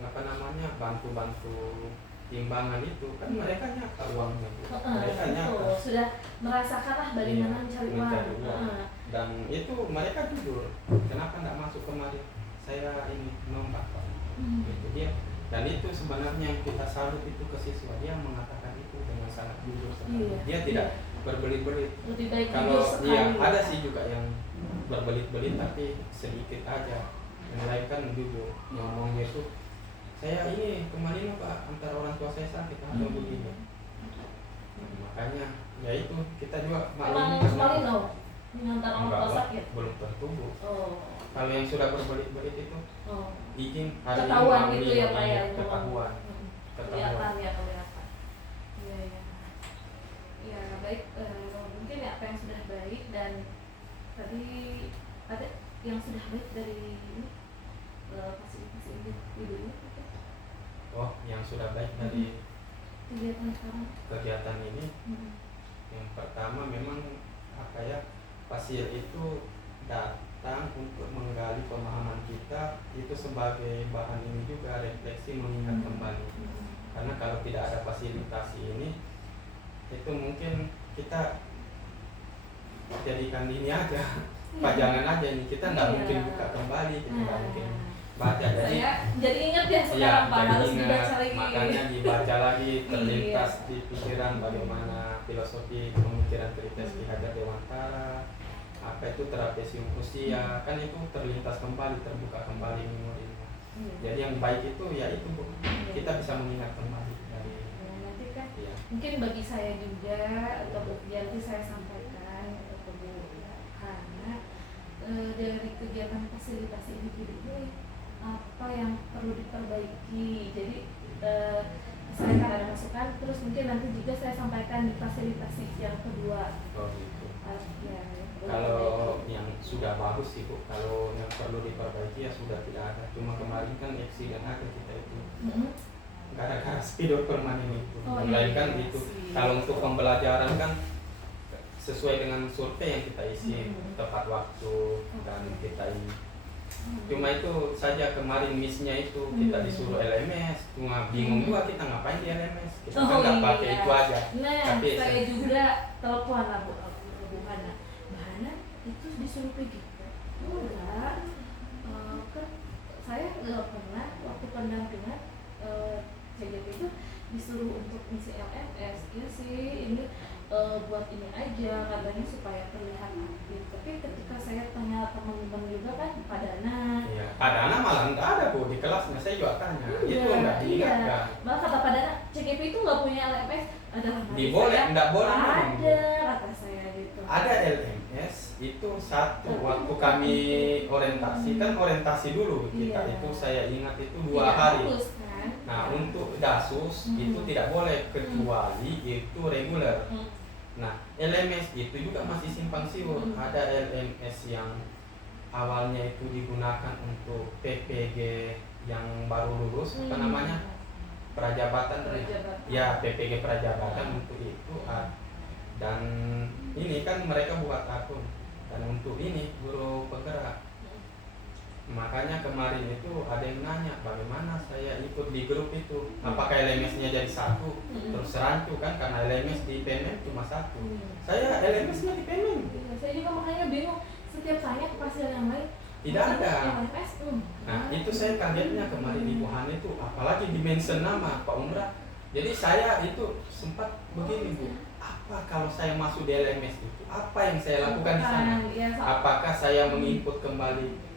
apa namanya, bantu-bantu timbangan itu kan mereka nyata uangnya Bu. Mereka nyata sudah merasakan lah bagaimana mencari uang. Dan itu mereka jujur, kenapa nggak masuk kemarin, saya ini nombak Pak. Itu dia. Dan itu sebenarnya yang kita salut itu ke siswa, dia mengatakan itu dengan sangat jujur sekali. Dia tidak berbelit-belit. Lebih baik Kalau sekali. iya ada sih juga yang berbelit-belit tapi sedikit aja. Yang lain kan jujur, ngomongnya itu saya ini kemarin Pak, antara orang tua saya sakit atau begini. Nah, makanya ya itu kita juga Emang kemarin mengantar orang Enggak tua lah, sakit. belum tentu Bu. Oh. Kalau yang sudah berbelit-belit itu Oh. izin hari ini Ketahuan mau gitu ini, ya Pak ya. ketahuan. Kelihatan ya, kelihatan. Iya, iya. Ya baik, mungkin ya apa yang sudah baik dan tadi ada yang sudah baik dari ini fasilitas ini ibu ini. Oh, yang sudah baik dari Kegiatan sekarang. kegiatan ini yang pertama memang apa ya, pasien itu datang untuk menggali pemahaman kita itu sebagai bahan ini juga refleksi mengingat kembali. Karena kalau tidak ada fasilitasi ini itu mungkin kita jadikan ini aja pajangan aja nih, kita nggak Iya. mungkin buka kembali, kita nggak mungkin baca. Saya jadi ingat ya ya, sekarang Pak, jadi harus ingat, dibaca lagi. makanya dibaca lagi, terlintas Iya. di pikiran bagaimana filosofi pemikiran kritis Ki Hajar Dewantara, apa itu terapesium usia, kan itu terlintas kembali, terbuka kembali memorinya. Jadi yang baik itu ya itu Bu, kita bisa mengingat kembali dari Nanti kan ya. mungkin bagi saya juga atau nanti saya sampaikan ke Bu karena dari kegiatan fasilitasi individu ini apa yang perlu diperbaiki. Jadi saya akan ada masukan, terus mungkin nanti juga saya sampaikan di fasilitasi yang kedua. Oh gitu. Ya, Kalau yang sudah bagus sih Bu, kalau yang perlu diperbaiki ya sudah tidak ada. Cuma kemarin kan eksiden aja kita itu gara-gara spidol permanen itu. Oh, Melainkan iya, itu sih. kalau untuk pembelajaran kan sesuai dengan survei yang kita isi, tepat waktu dan kita ini. Cuma itu saja kemarin miss-nya itu kita disuruh LMS, cuma bingung juga kita ngapain di LMS. Kita kan nggak pakai iya. itu aja. Nah, Tapi saya juga telepon lah Bu Hana. Mbak Hana itu disuruh pergi. Enggak, kan saya nggak pernah waktu pendampingan CGP itu disuruh untuk ngisi LMS. Iya sih, ini buat ini aja katanya supaya terlihat aktif. Tapi ketika saya tanya teman-teman juga kan Pak Dana. Iya, Pak Dana malah nggak ada Bu di kelasnya, saya juga tanya. Itu nggak diingatkan. Malah kata Pak Dana, CGP itu nggak punya LMS. Ada Nggak boleh memang, Bu. Ada kata saya gitu. Ada LMS itu satu waktu kami orientasi kan orientasi dulu kita Iya. itu saya ingat itu 2 Tidak hari. bagus, kan? Nah untuk dasus itu tidak boleh kecuali itu reguler. Nah LMS itu juga masih simpang siur. Ada LMS yang awalnya itu digunakan untuk PPG yang baru lulus apa namanya prajabatan. Ya PPG prajabatan untuk itu dan ini kan mereka buat akun dan untuk ini guru penggerak. Makanya kemarin itu ada yang nanya bagaimana saya ikut di grup itu, apakah LMS-nya jadi satu terus rancu kan karena LMS di PMM cuma satu. Saya LMS-nya di PMM. Saya juga makanya bingung setiap tanya ke pasien yang lain Tidak ada. LMS. Nah itu saya kagetnya kemarin Ibu Hana itu apalagi di-mention nama Pak Umrah. Jadi saya itu sempat begini Bu, apa kalau saya masuk di LMS itu, apa yang saya lakukan di sana? Apakah saya menginput kembali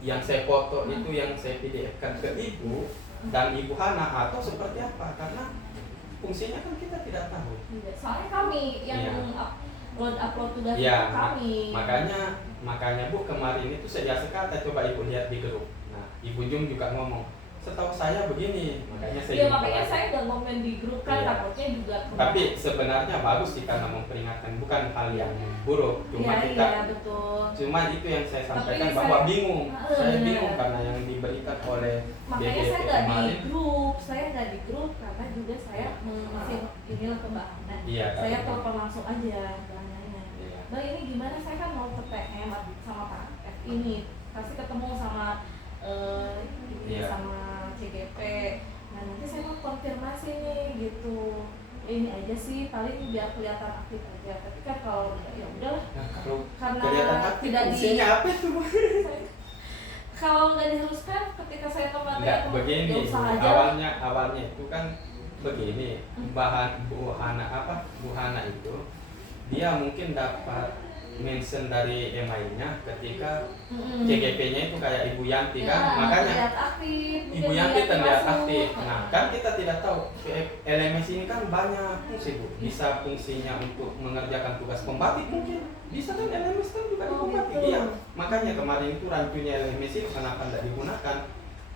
yang saya foto itu yang saya PDF-kan ke Ibu dan Ibu Hana atau seperti apa? Karena fungsinya kan kita tidak tahu. Soalnya kami yang upload tugas Iya, kami. makanya Bu kemarin itu saya sekata coba Ibu lihat di grup. Nah Ibu Jung juga ngomong, setahu saya begini, makanya saya. Iya makanya saya nggak komen di grup kan, Iya. takutnya juga. Tapi sebenarnya bagus sih karena memperingatkan, bukan hal yang buruk. Cuma kita, betul. cuma itu yang saya sampaikan Tapi bahwa saya- bingung. Saya bingung karena yang diberikan oleh Makanya DGP saya nggak di kemarin. grup, karena juga saya masih inilah ke Mbak Hana. Iya, Saya tapi- telepon langsung aja nanya. Iya. Mbak ini gimana? Saya kan mau ke PM sama Pak F ini, pasti ketemu sama Iya. sama CGP. Nah nanti saya mau konfirmasi nih gitu. Ini aja sih paling biar kelihatan aktif aja. Tapi kan kalau ya udahlah. Nah, kalau Karena kelihatan aktif, tidak fungsinya apa itu? Kalau nggak diharuskan ketika saya kembali Enggak begini, ya usaha aja. awalnya itu kan begini, bahan Bu Hana itu dia mungkin dapat mention dari emailnya ketika Mm-mm. CGP-nya itu kayak Ibu Yanti kan, Ya, makanya terlihat aktif, Ibu mungkin Yanti terlihat masuk. aktif. Nah, kan kita tidak tahu LMS ini kan banyak fungsi Bu. Bisa fungsinya untuk mengerjakan tugas pembatik mungkin. Bisa kan LMS kan juga di Oh, pembatik. gitu. Iya. Makanya kemarin itu rancunya LMS itu kenapa tidak digunakan?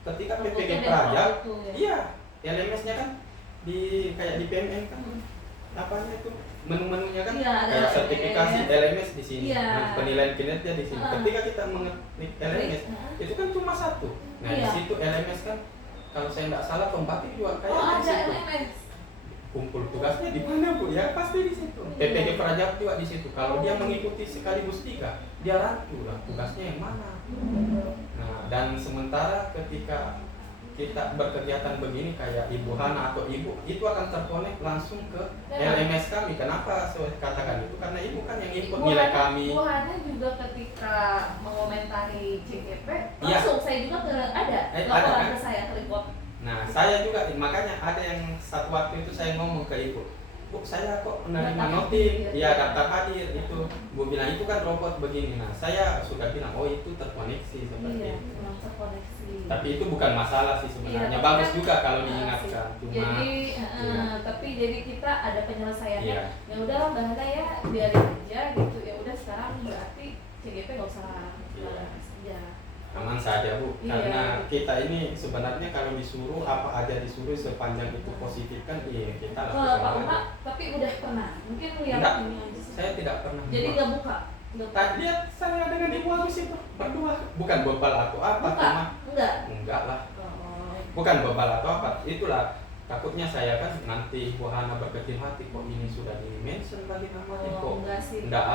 Ketika PPG Untuk Praja, develop itu, iya, LMS-nya kan di kayak di PMN kan apanya itu menu-menunya kan Iya, ada kayak sertifikasi LMS di sini, Iya. nah, penilaian kinerja di sini. Ah. Ketika kita mengetik LMS itu kan cuma satu. Nah di Iya. situ LMS kan kalau saya tidak salah pembatik juga kayak Oh, di ada situ. LMS. Kumpul tugasnya di mana Bu? Ya pasti di situ. PPG Praja juga di situ. Kalau dia mengikuti sekaligus 3, dia rancu lah tugasnya yang mana. Nah, dan sementara ketika kita berkegiatan begini kayak Ibu Hana atau Ibu itu akan terkonek langsung ke LMS kami. Kenapa saya katakan itu? Karena Ibu kan yang input nilai kami. Bu Hana juga ketika mengomentari CGP, Iya. langsung saya juga ada Ada laporan kan? ke saya ke report. Nah, saya juga makanya ada yang satu waktu itu saya ngomong ke Ibu, Bu, saya kok menerima Daftar notif, hadir. ya daftar hadir itu. Bu bilang itu kan robot begini. Nah, saya sudah bilang, oh itu terkoneksi seperti Iya, itu. memang terkoneksi. Tapi itu bukan masalah sih sebenarnya. Iya, Bagus kan, juga kalau sih. diingatkan. Cuma Jadi, iya. tapi jadi kita ada penyelesaiannya. Iya. Ya udahlah Mbak Hana ya, biarin aja gitu. Ya udah sekarang berarti CGP nggak usah Iya. aja. aman saja Bu, Iya. karena kita ini sebenarnya kalau disuruh apa aja disuruh sepanjang itu positif kan, iya kita Kalau lakukan Pak aja. Uma, tapi udah pernah, mungkin lihat Enggak. ini aja sih. Saya tidak pernah. Jadi nggak buka. Nggak buka. Tak lihat saya dengan Ibu Agus itu berdua, bukan bebal atau apa, Buka. cuma Enggak. enggak lah, Oh. bukan bebal atau apa, itulah takutnya saya kan nanti Ibu Hana berkecil hati kok ini sudah di mention lagi namanya Oh, kok enggak sih. enggak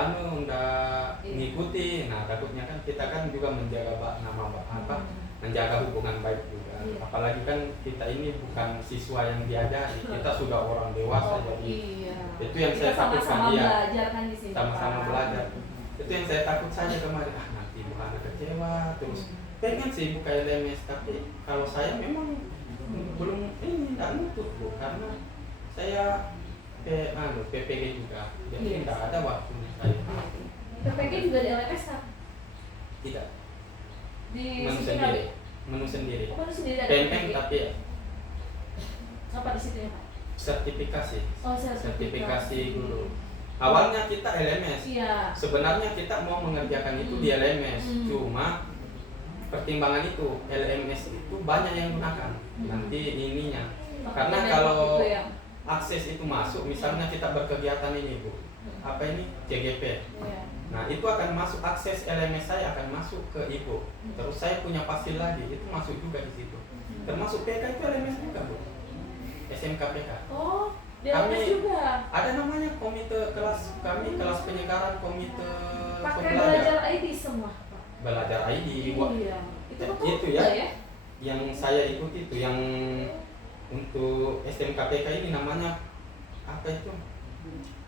Iya. ngikuti. Nah takutnya kan kita kan juga menjaga nama apa, menjaga hubungan baik juga. Iya. Apalagi kan kita ini bukan siswa yang diajari, kita sudah orang dewasa. Oh, Jadi iya. itu yang Kita saya takutkan, sama-sama dia belajar kan di sini. sama-sama Pak. belajar. Itu yang saya takut saja kemarin, nanti Bu Hana kecewa terus. Pengen sih buka LMS, tapi kalau saya memang belum ini tidak nutup Bu, karena saya PPG juga, jadi Yes. tidak ada waktunya saya. PPG juga di LMS kan? Tidak, Di menu CCTV. sendiri, menu sendiri. Oh, itu sendiri ada PMN PPG. tapi Apa di situ ya Pak? sertifikasi. Oh, Sertifikasi dulu. Awalnya kita LMS. Iya. Sebenarnya kita mau mengerjakan itu di LMS, cuma pertimbangan itu LMS itu banyak yang gunakan nanti ininya. Karena kalau Itu ya. akses itu masuk, misalnya kita berkegiatan ini Bu, apa ini CGP. Iya. Nah itu akan masuk, akses LMS saya akan masuk ke Ibu. Terus saya punya pasil lagi, itu masuk juga di situ. Termasuk PK itu LMS juga Bu, SMK PK. Oh, di Kami- LMS juga. Ada namanya komite kelas kami, kelas penyegaran komite Pakai pembelajar. belajar ID semua Pak. Belajar ID. Iya. Itu betul Itu ya. juga ya? Yang saya ikuti itu yang untuk SMKPK ini namanya apa itu?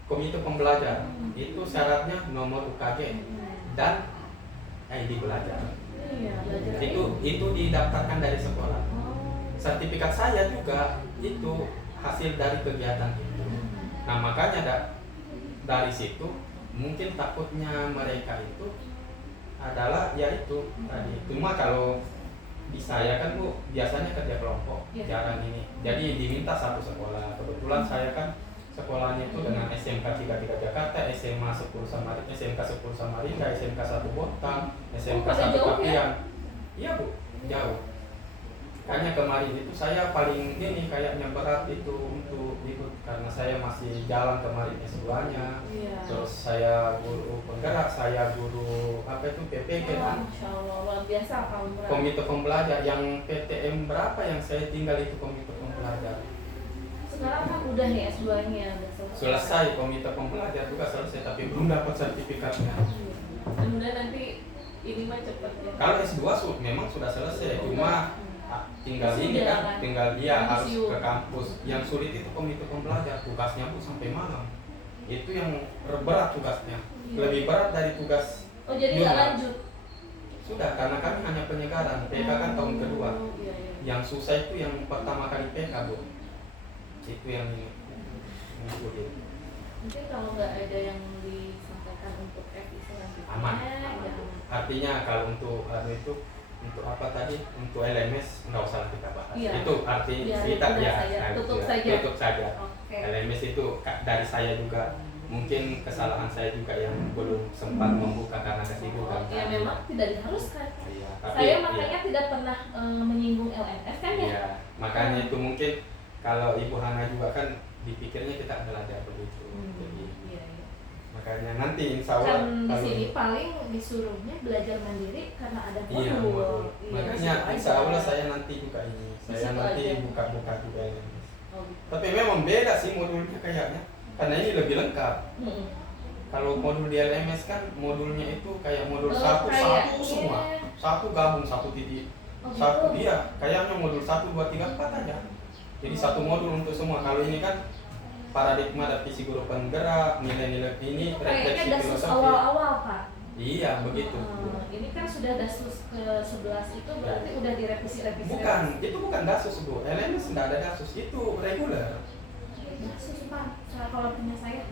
Komite pembelajar. Itu syaratnya nomor UKG dan ID belajar. Iya, belajar Itu didaftarkan dari sekolah. Oh. Sertifikat saya juga itu hasil dari kegiatan itu. Nah makanya dari situ mungkin takutnya mereka itu adalah yaitu tadi. Cuma kalau di saya kan Bu biasanya kerja kelompok, Iya. jarang ini. Jadi diminta satu sekolah. Kebetulan saya kan sekolahnya itu dengan SMK 33 Jakarta, SMA 10 Samarinda, SMK 10 Samarinda, SMK 1 Bontang, SMK pada 1 jauh ya? Kapian. Iya Bu, jauh. Makanya kemarin itu saya paling ini kayaknya berat itu untuk ikut karena saya masih jalan kemarin S2-nya. Iya. Terus saya guru penggerak, saya guru apa itu PPG Wah, kan. Masya Allah, luar biasa kamu berat. Komite pembelajar yang PTM berapa yang saya tinggal itu komite pembelajar. Sekarang kan udah nih S2-nya udah Selesai komite pembelajar juga selesai tapi belum dapat sertifikatnya. Mudah-mudahan nanti ini mah cepet ya. Kalau S2 memang sudah selesai, cuma tinggal ini Sudah, kan, kan? tinggal dia harus Yisiu. ke kampus. Yang sulit itu komite pembelajar, tugasnya Bu sampai malam. Itu yang berat tugasnya, Iya. lebih berat dari tugas. Oh jadi nggak jurnal. lanjut? Sudah, karena kami hanya penyegaran, PK kan tahun kedua. Oh, iya, iya. Yang susah itu yang pertama kali PK Bu. Itu yang ini. Yang sulit. Mungkin kalau nggak ada yang disampaikan untuk FI selanjutnya, Aman. ya aman. Artinya kalau untuk itu untuk apa tadi, untuk LMS nggak usah kita bahas. Iya. Itu artinya Iya, kita udah ya saja. Tutup ya, saja. tutup saja. Oke. LMS itu dari saya juga, mungkin kesalahan saya juga yang belum sempat membuka karena kesibukan. Ya memang tidak diharuskan. Iya, tapi Saya iya. makanya tidak pernah menyinggung LMS kan ya. Iya, makanya itu mungkin kalau Ibu Hana juga kan dipikirnya kita belajar begitu. Jadi Iya, iya. makanya nanti insya Allah Kan di kalau sini paling disuruhnya belajar mandiri karena ada iya, modul. Iya, makanya situ insya aja. Allah saya nanti juga ini, Di saya situ nanti aja. buka-buka juga LMS. Oh, gitu. Tapi memang beda sih modulnya kayaknya, karena ini lebih lengkap. Mm-mm. Kalau modul di LMS kan modulnya itu kayak modul Oh, satu kayaknya. semua, satu gabung satu titik. Oh, Satu gitu. iya, kayaknya modul 1, 2, 3, 4 aja. Jadi satu modul untuk semua. Kalau ini kan paradigma dan visi guru penggerak, nilai-nilai ini, Kayaknya refleksi dasus filosofi. awal-awal Pak. Iya, begitu. Ini kan sudah dasus ke-11 itu berarti udah direvisi-revisi. Bukan, itu bukan dasus Bu. LMS tidak ada dasus, itu reguler. Dasus Pak. Kalau punya saya.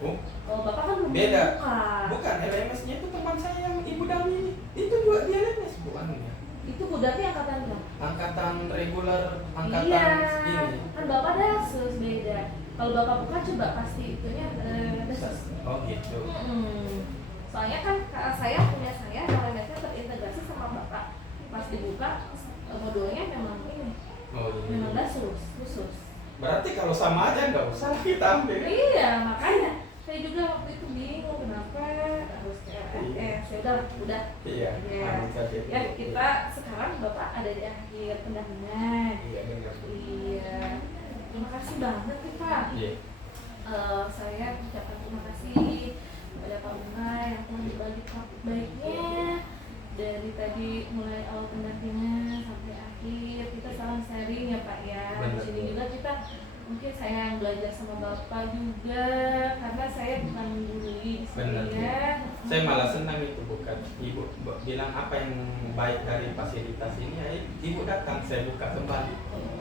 Oh, Oh, Bapak kan belum beda. buka. Bukan, LMS-nya itu teman saya yang Ibu Dami ini. Itu juga di LMS Bu anunya. Itu Budati angkatan berapa? Angkatan reguler, angkatan Iya, ini. kan Bapak dasus beda. Kalau Bapak buka coba pasti itunya dasus. Oh gitu. Soalnya kan saya punya saya LMS-nya terintegrasi sama Bapak. Pas dibuka modulnya memang ini, Oh memang iya. dasus khusus. Berarti kalau sama aja nggak usah kita ambil. Iya, makanya saya juga waktu itu bingung kenapa harus ke LMS. Ya udah. Iya. Iya. Amin saja. Ya kita sekarang Bapak ada di akhir pendampingan. Iya benar. Iya. Terima kasih banget nih Pak. Iya. Saya ucapkan terima kasih kepada Pak Unai yang telah berbagi topik baiknya dari tadi mulai awal pendampingan sampai akhir. Kita saling sharing ya Pak ya. Di Benar. sini juga kita mungkin saya yang belajar sama Bapak juga karena saya bukan menggurui di sini Benar. ya. Saya malah senang itu bukan Ibu bilang apa yang baik dari fasilitas ini, ya Ibu datang saya buka kembali.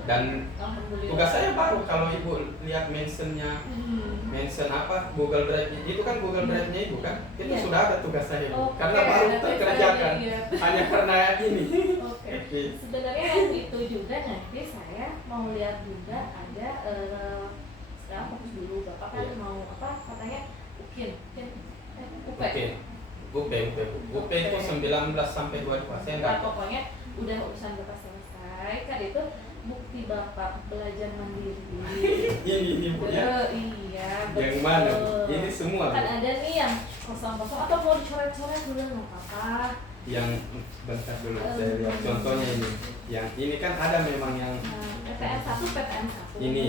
Dan Alhamdulillah. tugas saya baru kalau Ibu lihat mentionnya, mention apa Google Drive-nya, itu kan Google Drive-nya Ibu kan, itu Iya. sudah ada tugas saya Bu. Oke, Karena baru nanti terkerjakan saya lihat. hanya karena ini. Oke. Oke. Sebenarnya yang itu juga nanti saya mau lihat juga ada sekarang fokus dulu Bapak kan Iya. mau apa katanya UP. UP itu 19 sampai 22. Saya enggak. Nah, pokoknya udah urusan Bapak selesai kan itu bukti Bapak belajar mandiri. Ini Bu ya. Iya, Yang betul. mana? Ini semua Kan Bu. ada nih yang kosong-kosong atau mau dicoret-coret dulu nggak apa-apa. Yang bentar dulu saya lihat contohnya ini. Yang ini kan ada memang yang PTN 1, PTN 1. ini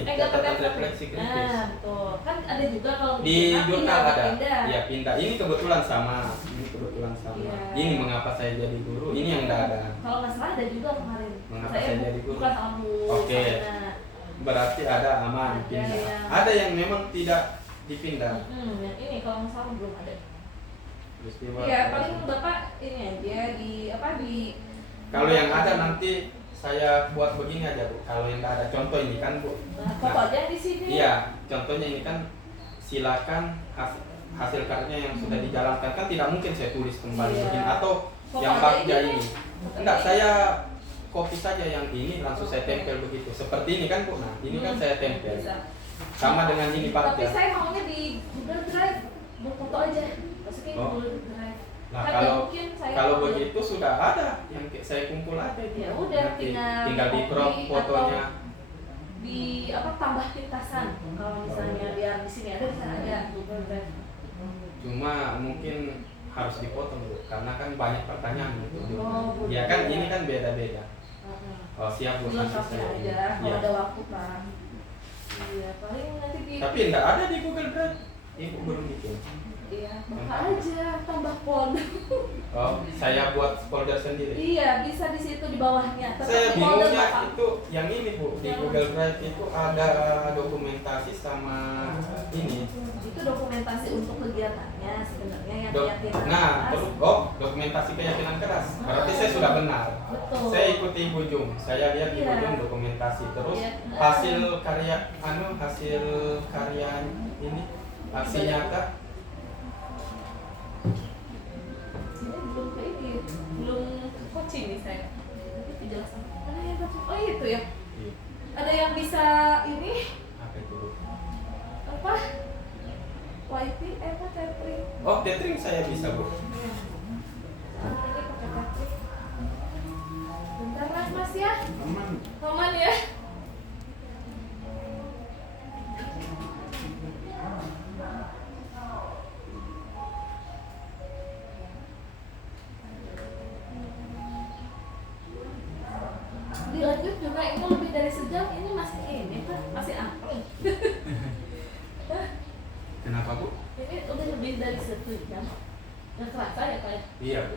enggak catatan PTN 1. refleksi kritis. Nah, betul. Kan ada juga kalau Di jurnal ada. pindah. Iya, pindah. Ini kebetulan sama. Ini kebetulan sama. Iya. Ini mengapa saya jadi guru? Ini yang enggak ada. Kalau nggak salah ada juga kemarin. Mengapa saya jadi guru? Bukan sama Bu. Oke. Sana. Berarti ada aman Ada pindah. yang- Ada yang memang tidak dipindah. Yang ini kalau nggak salah belum ada. Peristiwa. Iya, paling Bapak ini aja di apa di Kalau yang ada nanti saya buat begini aja Bu. Kalau yang nggak ada contoh ini kan Bu. Nah, pokoknya di sini. Iya, contohnya ini kan silakan hasil karyanya yang sudah dijalankan kan tidak mungkin saya tulis kembali Iya. begini atau Foto yang aja bagja ini. ini. Foto Enggak, ini. saya copy saja yang ini langsung saya tempel begitu. Seperti ini kan Bu. Nah, ini kan saya tempel. Bisa. Sama dengan ini Tapi bagja. saya maunya di Google Drive, berfoto aja. Masukin Oh. Google Drive. Nah, Kan kalau mungkin saya kalau mau- begitu sudah ada yang saya kumpul aja itu. Ya udah, Nanti tinggal di crop copy fotonya. di apa tambah pintasan. Kalau misalnya biar di sini ada, di sana ada Google Drive. Cuma mungkin harus dipotong Bu, karena kan banyak pertanyaan gitu. Oh, Ya kan betul. ini kan beda-beda. Heeh. Oh, siap Bu, Belum nanti sampai saya. aja kalau Iya. ada waktu Pak. Iya, paling nanti di Tapi enggak ada di Google Drive. Ibu belum bikin. Iya, Bapak aja tambah folder. Oh, saya buat folder sendiri. Iya, bisa di situ di bawahnya. Tetap Saya di folder bingungnya Bapak. itu yang ini Bu, di Yang Google Drive itu ada dokumentasi sama ini. Itu dokumentasi untuk kegiatannya sebenarnya yang Dok, keyakinan nah, keras. terus dokumentasi keyakinan keras. Berarti saya sudah benar. Betul. Saya ikuti Ibu Jum. Saya lihat Ibu Iya. Jum dokumentasi. Terus Iya. hasil karya ini aksi nyata. Ini belum ke ini, belum ke coaching nih saya. Nanti penjelasan. Mana yang coaching? Oh itu ya. Iya. Ada yang bisa ini Apa itu? Bu? apa? YT apa tethering? Oh, tethering saya bisa Bu. Iya. Ini pakai tethering. Bentar mas ya. Aman. Aman ya. Dilanjut juga ini lebih dari sejam, ini masih ini kan masih apa? Kenapa Bu? Ini udah lebih dari 1 jam. Nggak kerasa ya Pak? Iya Bu.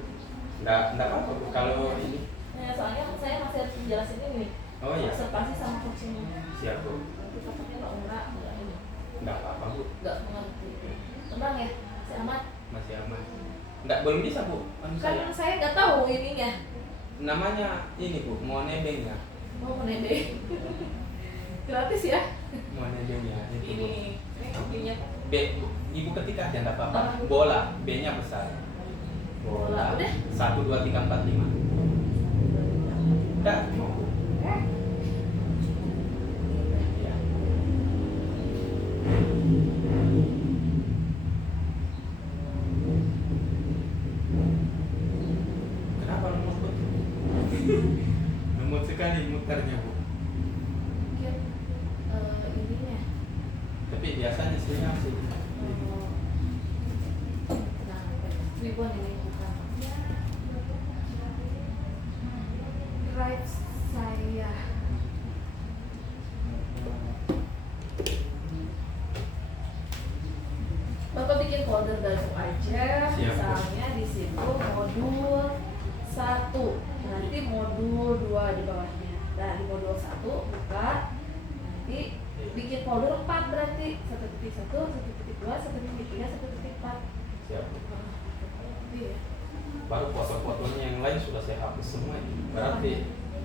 Nggak apa-apa Bu. Kalau ini. Ya, soalnya saya masih harus menjelasin ini. Oh iya. Observasi sama coaching. Siap Bu. Nanti takutnya kalau enggak ini. Nggak apa-apa Bu. Enggak mengerti. Tenang ya, masih aman. Masih aman. Nggak, belum bisa Bu. Anu Kan saya. saya nggak tahu ininya. Namanya ini Bu, mau nebeng ya. Mau menede. Gratis ya? Mau nebeng ya. Itu Bu. Ini kopinya. B, Bu. Ibu ketik aja nggak apa-apa. Apa? Bola, B-nya besar. Bola, udah? 1, 2, 3, 4, 5. Udah. Eh, Ya. Kenapa lemot Bu? Lemot sekali muternya Bu. mungkin ininya. Tapi biasanya saya sih. Nah, ribuan ini bukan. Drive saya. Bapak bikin folder dalam aja, Siap. misalnya di situ modul 1, nanti modul 2 di bawahnya. Nah di modul 1 buka, nanti bikin folder 4 berarti 1.1, 1.2, 1.3, 1.4. Siap Bu. Iya. Baru foto-fotonya yang lain sudah saya hapus semua ini. Berarti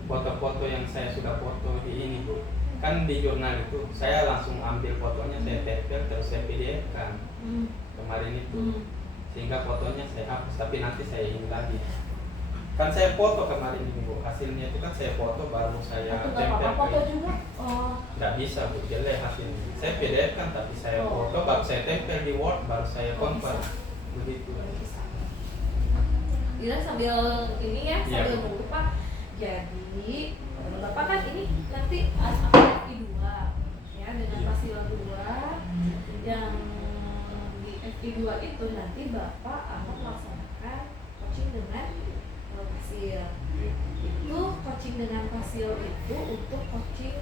foto-foto yang saya sudah foto di ini Bu, kan di jurnal itu saya langsung ambil fotonya, saya tempel terus saya PDF kan kemarin itu, sehingga fotonya saya hapus, tapi nanti saya ini lagi. Kan saya foto kemarin ini Bu, hasilnya itu kan saya foto baru saya Aku nggak tempel apa-apa foto ke juga. Oh, nggak bisa Bu, jelek hasilnya. Saya PDF kan, tapi saya Oh. foto baru saya tempel di Word, baru saya Oh, convert bisa. begitu. bisa. Iya sambil ini ya, Iya. sambil nunggu Pak. Jadi Bapak kan ini nanti akan FI2 ya dengan Iya. pasil 2 yang di FI2 itu nanti Bapak akan melaksanakan coaching dengan pasil. Itu coaching dengan pasil itu untuk coaching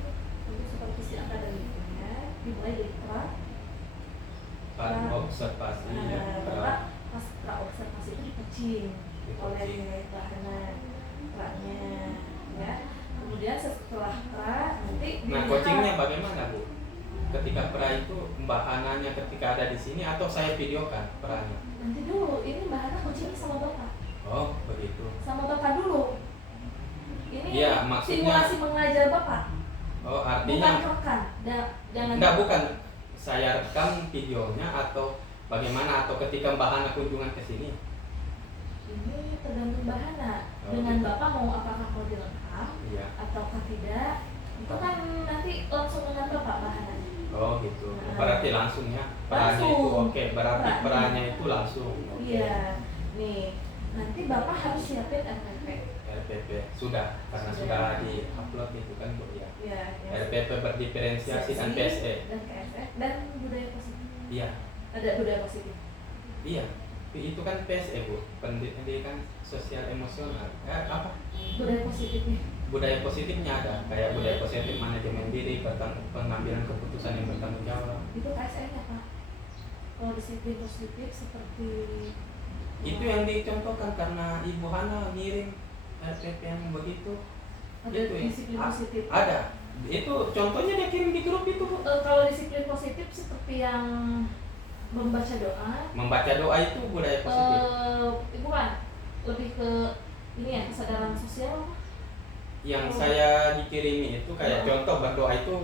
untuk supervisi akademiknya dimulai dari pra. Kan observasi ya. Bapak pas pra observasi itu di coaching Di oleh coaching. tahanan pra-nya ya. Kemudian setelah pra nanti Nah, dilihat. coachingnya bagaimana Bu? Ketika pra itu Mbak Hananya ketika ada di sini atau saya videokan pranya? Nanti dulu, ini Mbak Hana coachingnya sama Bapak. Oh, begitu. Sama Bapak dulu. Ini Iya, maksudnya- simulasi mengajar Bapak. Oh, Bukan artinya rekan. Jangan enggak, bukan saya rekam videonya atau bagaimana, atau ketika Mbak Hana kunjungan ke sini? Ini tergantung Mbak Hana. Oh, Dengan gitu. Bapak mau apakah mau direkam Iya. ataukah tidak. Itu kan nanti langsung dengan Bapak Mbak Hana. Oh, gitu. Nah. Berarti langsung ya. Pranya itu Langsung. oke, berarti Pranya. pranya itu langsung. Oke. Iya. Nih, nanti Bapak harus siapin RPP. RPP sudah, karena Sudah. sudah di-upload itu kan Bu ya. Iya, ya. RPP berdiferensiasi dan PSE. dan KSE dan budaya positif. Iya. Ada budaya positif. Iya, itu kan PSE Bu, pendidikan sosial emosional. Apa? Budaya positifnya. Budaya positifnya ada, kayak budaya positif manajemen diri, pengambilan keputusan yang bertanggung jawab. Itu KSE-nya Pak. Kalau disiplin positif seperti Itu yang dicontohkan karena Ibu Hana ngirim RPP yang begitu. ada Itu ya. disiplin positif. Ada. Itu contohnya dia kirim di grup itu, Bu. Kalau disiplin positif seperti yang membaca doa. Membaca doa itu budaya positif. Bukan, lebih ke ini ya, kesadaran sosial. Yang saya dikirimi itu kayak contoh berdoa itu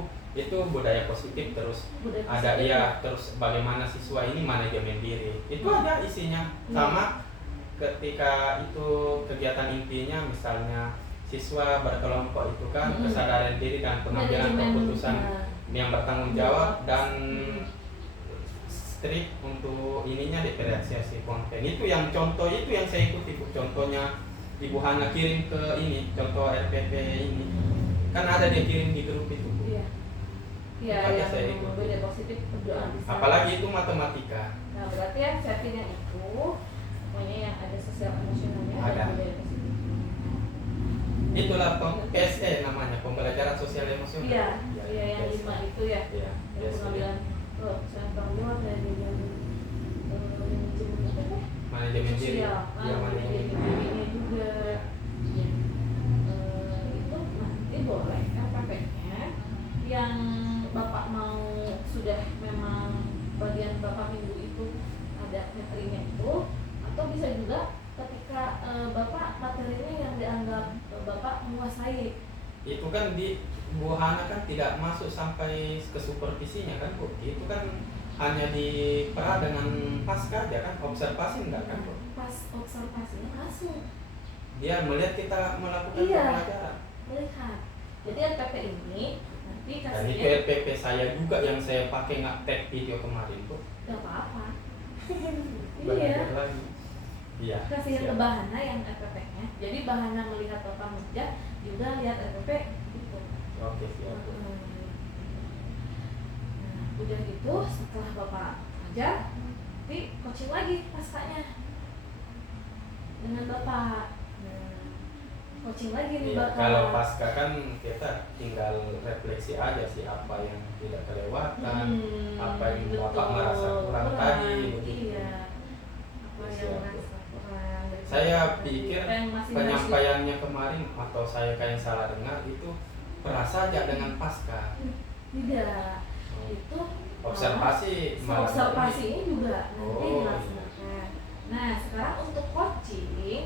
budaya positif, terus Budaya ada positif. iya, terus bagaimana siswa ini manajemen diri. Itu ada isinya. Sama ketika itu kegiatan intinya misalnya siswa berkelompok itu kan kesadaran diri dan pengambilan Manajemen, keputusan yang bertanggung jawab dan strict untuk ininya diferensiasi konten. Itu yang contoh itu yang saya ikuti, Bu. Contohnya Ibu Hana kirim ke ini, contoh RPP ini. Kan ada dia kirim di grup itu, Bu. Iya. Iya, Itu aja yang saya ikuti. budaya positif berdoa bisa. Apalagi itu matematika. Nah, berarti yang setting yang itu pokoknya yang ada sosial emosionalnya Ada. dan budaya positif. Itulah PSE namanya, pembelajaran sosial emosional. Iya, iya yang PSE. 5 itu ya. Iya, Yang PSE. pengambilan saya bangun dari yang manajemen apa ya? Manajemen diri. Sosial. Ya, manajemen diri. Dirinya juga. Ya. Itu nanti boleh RPP-nya yang Bapak mau sudah memang bagian Bapak minggu itu ada materinya itu, atau bisa juga ketika Bapak materinya yang dianggap Bapak menguasai. Itu kan di Bu Hana kan tidak masuk sampai ke supervisinya kan, Bu. Itu kan hanya di pra dengan pasca aja kan, observasi enggak kan, Bu. Pas observasinya langsung Dia melihat kita melakukan Iya. pembelajaran. melihat. Jadi RPP ini nanti Dan itu kasihnya RPP saya juga yang saya pakai nge-tag video kemarin, Bu. gak apa-apa. Iya. Belajar lagi. Iya. Kasihin siap. ke Bahana yang RPP-nya. Jadi Bahana melihat Bapak mengajar, juga lihat RPP gitu. Oke, siap. Nah, udah gitu setelah Bapak ajar, nanti coaching lagi paskanya dengan Bapak. Nah, coaching lagi nih Iya, Bapak. kalau pasca kan kita tinggal refleksi aja sih apa yang tidak kelewatan, apa yang Bapak betul. merasa kurang tadi, begitu. Iya. Apa yang Siap. merasa kurang dari Saya Bapak, pikir apa yang masih penyampaiannya kemarin atau saya kayak salah dengar itu perasa aja dengan pasca. tidak itu Observasi malah observasi ini juga nanti Oh, dilaksanakan. Nah sekarang untuk coaching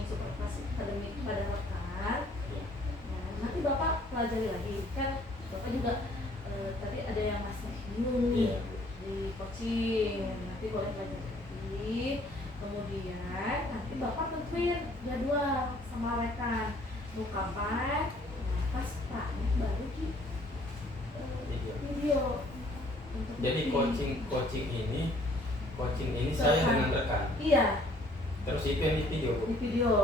supervisi akademik pada rekan, Iya. nah, nanti Bapak pelajari lagi kan Bapak juga tadi ada yang masih bingung nih Iya. di coaching, nanti boleh pelajari lagi. Kemudian nanti Bapak tentuin jadwal sama rekan mau kapan, nah pas praknya baru di Iya. video. Untuk Jadi booking. coaching ini saya Rekan. dengan rekan. Iya, Terus itu yang di video, Bu. di video.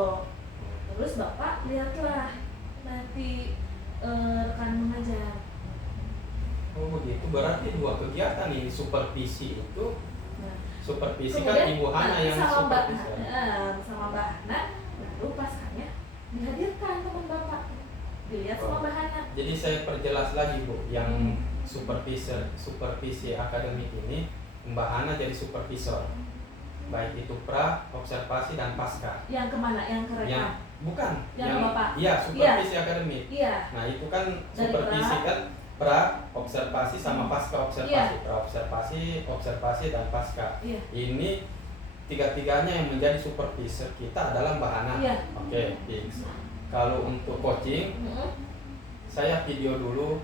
Terus Bapak lihatlah nanti rekan mengajar. Oh begitu, berarti dua kegiatan ini supervisi itu. Nah, Supervisi kan kemudian Ibu Hana nanti yang sama Mbak supervisi. sama Mbak Hana, baru pasannya dihadirkan teman Bapak, dilihat sama Oh. Mbak Hana. Jadi saya perjelas lagi, Bu, yang supervisi akademik ini Mbak Hana jadi supervisor, baik itu pra, observasi dan pasca. Yang kemana? Yang ke rekan? Yang bukan, Yang Bapak? iya supervisi akademik. Iya. Nah itu kan Dari supervisi pra. kan pra, observasi sama pasca observasi, Iya. pra observasi dan pasca. Iya. Ini tiga-tiganya yang menjadi supervisor kita adalah Mbak Hana. Iya. Oke, fix. Kalau untuk coaching, Mm-mm. saya video dulu,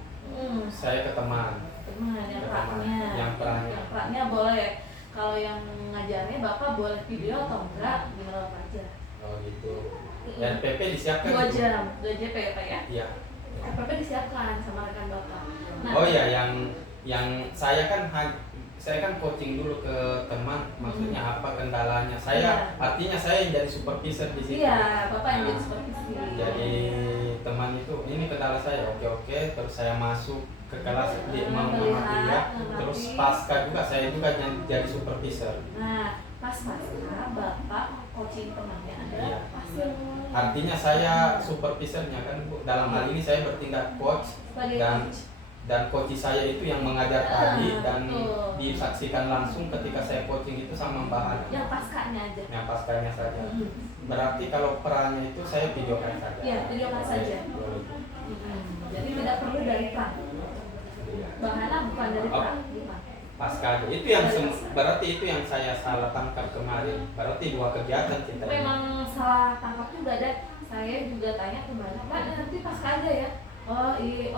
saya ke teman. Teman yang Ke praknya. teman. Yang praknya. Yang praknya boleh. Kalau yang ngajarnya Bapak boleh video atau enggak, gimana Bapak aja. Oh gitu. Mm-mm. RPP disiapkan 2 itu? jam, 2 JP ya Pak ya? Iya. RPP disiapkan sama rekan Bapak. Nah, Oh iya, yang saya kan coaching dulu ke teman, maksudnya apa kendalanya. Saya Iya. artinya saya yang jadi supervisor di situ. Iya, Bapak yang Nah, jadi supervisi. Jadi teman itu ini kendala saya, oke, terus saya masuk ke kelas dia Melihat, mengamati dia, mengamati. terus pasca juga saya juga jadi supervisor. Nah, pas Bapak coaching temannya ada Iya. hasil Artinya saya supervisornya kan, Bu. Dalam hal ini saya bertindak coach sebagai dan coach. dan coach saya itu yang mengajar tadi dan betul. disaksikan langsung ketika saya coaching itu sama Mbak Hana. Yang paskanya aja. Yang paskanya saja. Mm. Berarti kalau perannya itu saya videokan saja. Iya, videokan saja. Boleh. Jadi tidak perlu dari pra. Iya. Bahana bukan dari Oh. pra. Bukan. Pasca aja. Itu yang berarti itu yang saya salah tangkap kemarin. Berarti dua kegiatan kita. ini. Memang salah tangkap juga dan saya juga tanya kembali, Pak nanti pasca aja ya. Oh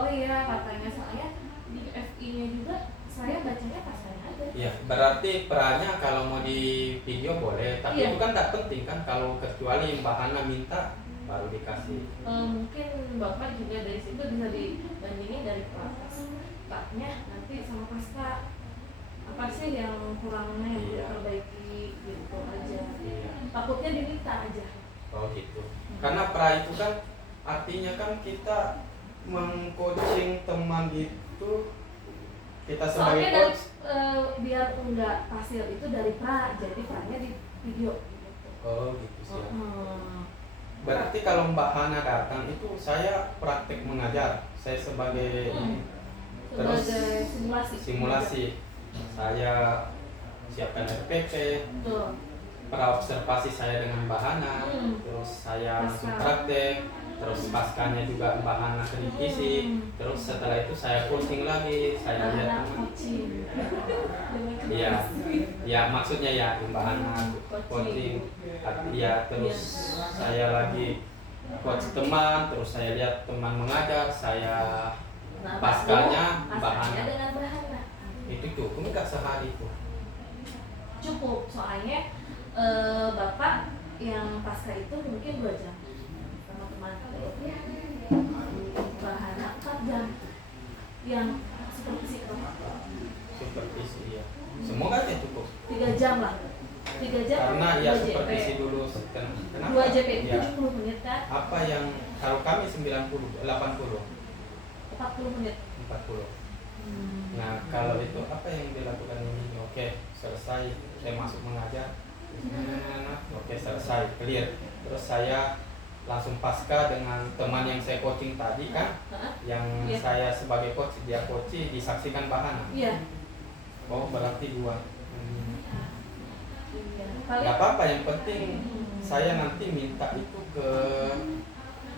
iya katanya soalnya di FI-nya juga saya bacanya paskanya aja. Iya, berarti perannya kalau mau di video boleh, tapi Iya. itu kan tidak penting kan kalau kecuali Mbak Hana minta baru dikasih. Mungkin Bapak juga dari situ bisa dibandingin dari praknya nanti sama pasca apa sih yang kurangnya yang perlu Iya. diperbaiki gitu aja. Iya. Takutnya diminta aja. Oh gitu. Karena pra itu kan artinya kan kita mengcoaching teman itu kita sebagai Soalnya dari, coach. biar enggak pasir itu dari pra, jadi pra-nya di video. Oh gitu sih. Ya. Hmm. Berarti kalau Mbak Hana datang itu saya praktek mengajar. Saya sebagai terus Sebagai simulasi. simulasi. Saya siapkan RPP, Betul. praobservasi saya dengan Mbak Hana, Hmm. terus saya langsung Pasca. praktek, terus paskanya juga Mbak Hana kritisi, terus setelah itu saya coaching lagi, saya lihat Bahana teman. coaching. Iya, ya maksudnya ya Mbak Hana coaching, ya terus saya lagi coach teman, terus saya lihat teman mengajar, saya Nah, paskanya baru Mbak paskanya Hana. dengan Bahana. Itu cukup nggak sehari itu? Cukup, soalnya Bapak yang pasca itu mungkin 2 jam sama teman Bahana 4 jam yang supervisi Supervisi ya. Semoga aja cukup. 3 jam lah 3 jam Karena ya 2 JP. supervisi dulu. Kenapa? 2 JP Ya. 70 menit kan Apa yang kalau kami 90, 80, 40 menit 40. Nah, kalau itu apa yang dilakukan ini? Oke, selesai. Saya masuk mengajar. Oke, selesai, clear. Terus saya langsung pasca dengan teman yang saya coaching tadi kan, Hah? yang Iya. saya sebagai coach, dia coaching, disaksikan Bahana. Iya. Oh, berarti 2. Iya. Gak apa-apa, yang penting saya nanti minta itu ke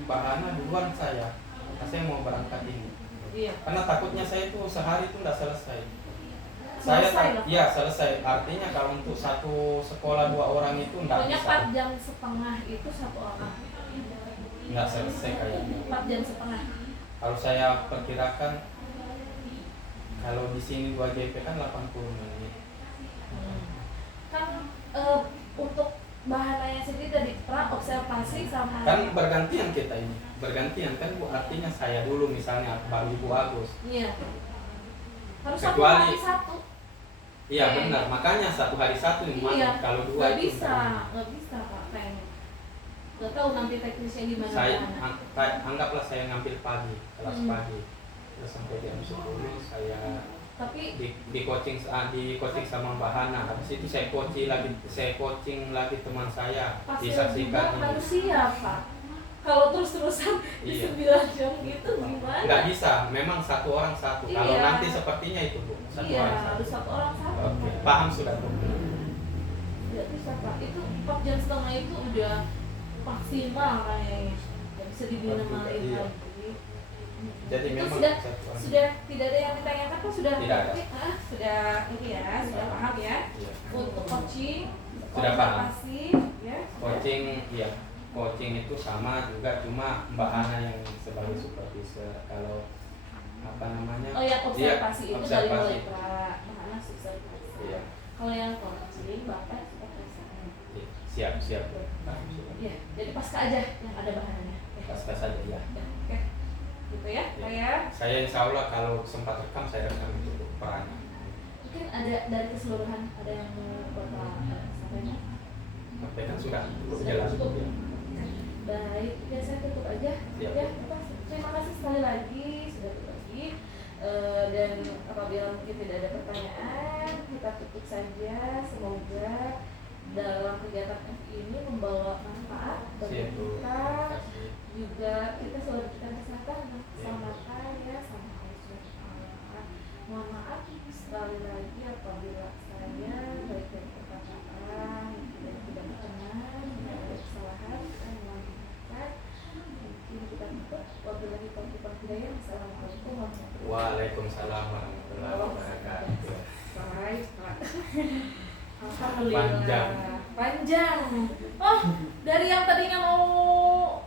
Bahana duluan saya. Karena saya mau berangkat ini. Iya. Karena takutnya saya itu sehari itu nggak selesai. Selesai lah. Iya selesai. Artinya kalau untuk satu sekolah 2 orang itu nggak Pokoknya bisa. 4 jam setengah itu 1 orang. Nggak selesai kayaknya. 4 jam setengah. Kalau saya perkirakan kalau di sini 2 JP kan 80 menit. Kan untuk bahannya sendiri dari pra observasi sama Kan bergantian kita ini. Bergantian kan Bu, artinya saya dulu misalnya baru Ibu Agus. iya harus Kecuali- 1 hari 1 Iya benar, makanya 1 hari 1 Iya, kalau 2 nggak itu bisa Pak kayaknya nggak tahu nanti teknisnya gimana saya bahannya. anggaplah saya ngambil pagi, kelas Hmm. pagi. Terus sampai jam 10 saya Tapi di coaching sama Mbak Hana. Habis itu saya coaching lagi teman saya, pasir juga disaksikan ini. harus siap Pak kalau terus-terusan di Iya. 9 jam gitu gimana Nggak bisa, memang 1 orang 1. Kalau Iya. nanti sepertinya itu Bu, 1 iya orang 1. harus 1 orang 1 Oke, paham sudah Bu. nggak bisa Pak itu 4 jam setengah itu udah maksimal kayaknya nggak bisa diminimalin Iya. lagi. Jadi Itu memang sudah 1 orang. sudah tidak ada yang ditanyakan Pak sudah Tidak ada. sudah ini ya sudah paham ya Iya. untuk coaching Sudah paham. observasi, ya Coaching, iya. Coaching itu sama juga, cuma Mbak Hana yang sebagai supervisor. Kalau apa namanya? oh yang observasi Iya, itu dari observasi. mulai pra mana observasi Iya. kalau yang coaching bapak supervisi Iya, siap. Paham, sudah. ya jadi pasca aja yang ada bahannya ya. Pasca saja ya. Ya, oke gitu ya Iya. kayak Saya insya Allah kalau sempat rekam saya rekam itu perannya. mungkin ada dari keseluruhan ada yang mau bapak sampaikan Sampai kan sudah cukup Sudah jelas. cukup. Ya. baik ya saya tutup aja Siap. ya Bapak. Terima kasih sekali lagi sudah berbagi. Dan apabila mungkin tidak ada pertanyaan kita tutup saja. Semoga dalam kegiatan ini membawa manfaat bagi Siap, Bu. kita Terima kasih. juga kita selalu diberikan kesehatan dan keselamatan ya sama Allah SWT. sekali lagi apabila saya baik dari perkataan dan tidak berkenan tidak ada kesalahan kita melanjutkan mungkin kita tutup. Wabillahi taufiq wal hidayah. Assalamualaikum warahmatullahi wabarakatuh. Waalaikumsalam warahmatullahi wabarakatuh. Baik, Pak. Alhamdulillah. Panjang. Oh, dari yang tadinya mau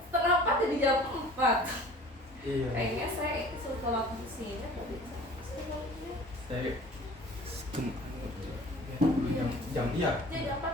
setengah 4 jadi jam 4. Iya. Kayaknya saya sholat di sini tapi Saya jam dia. jadi apa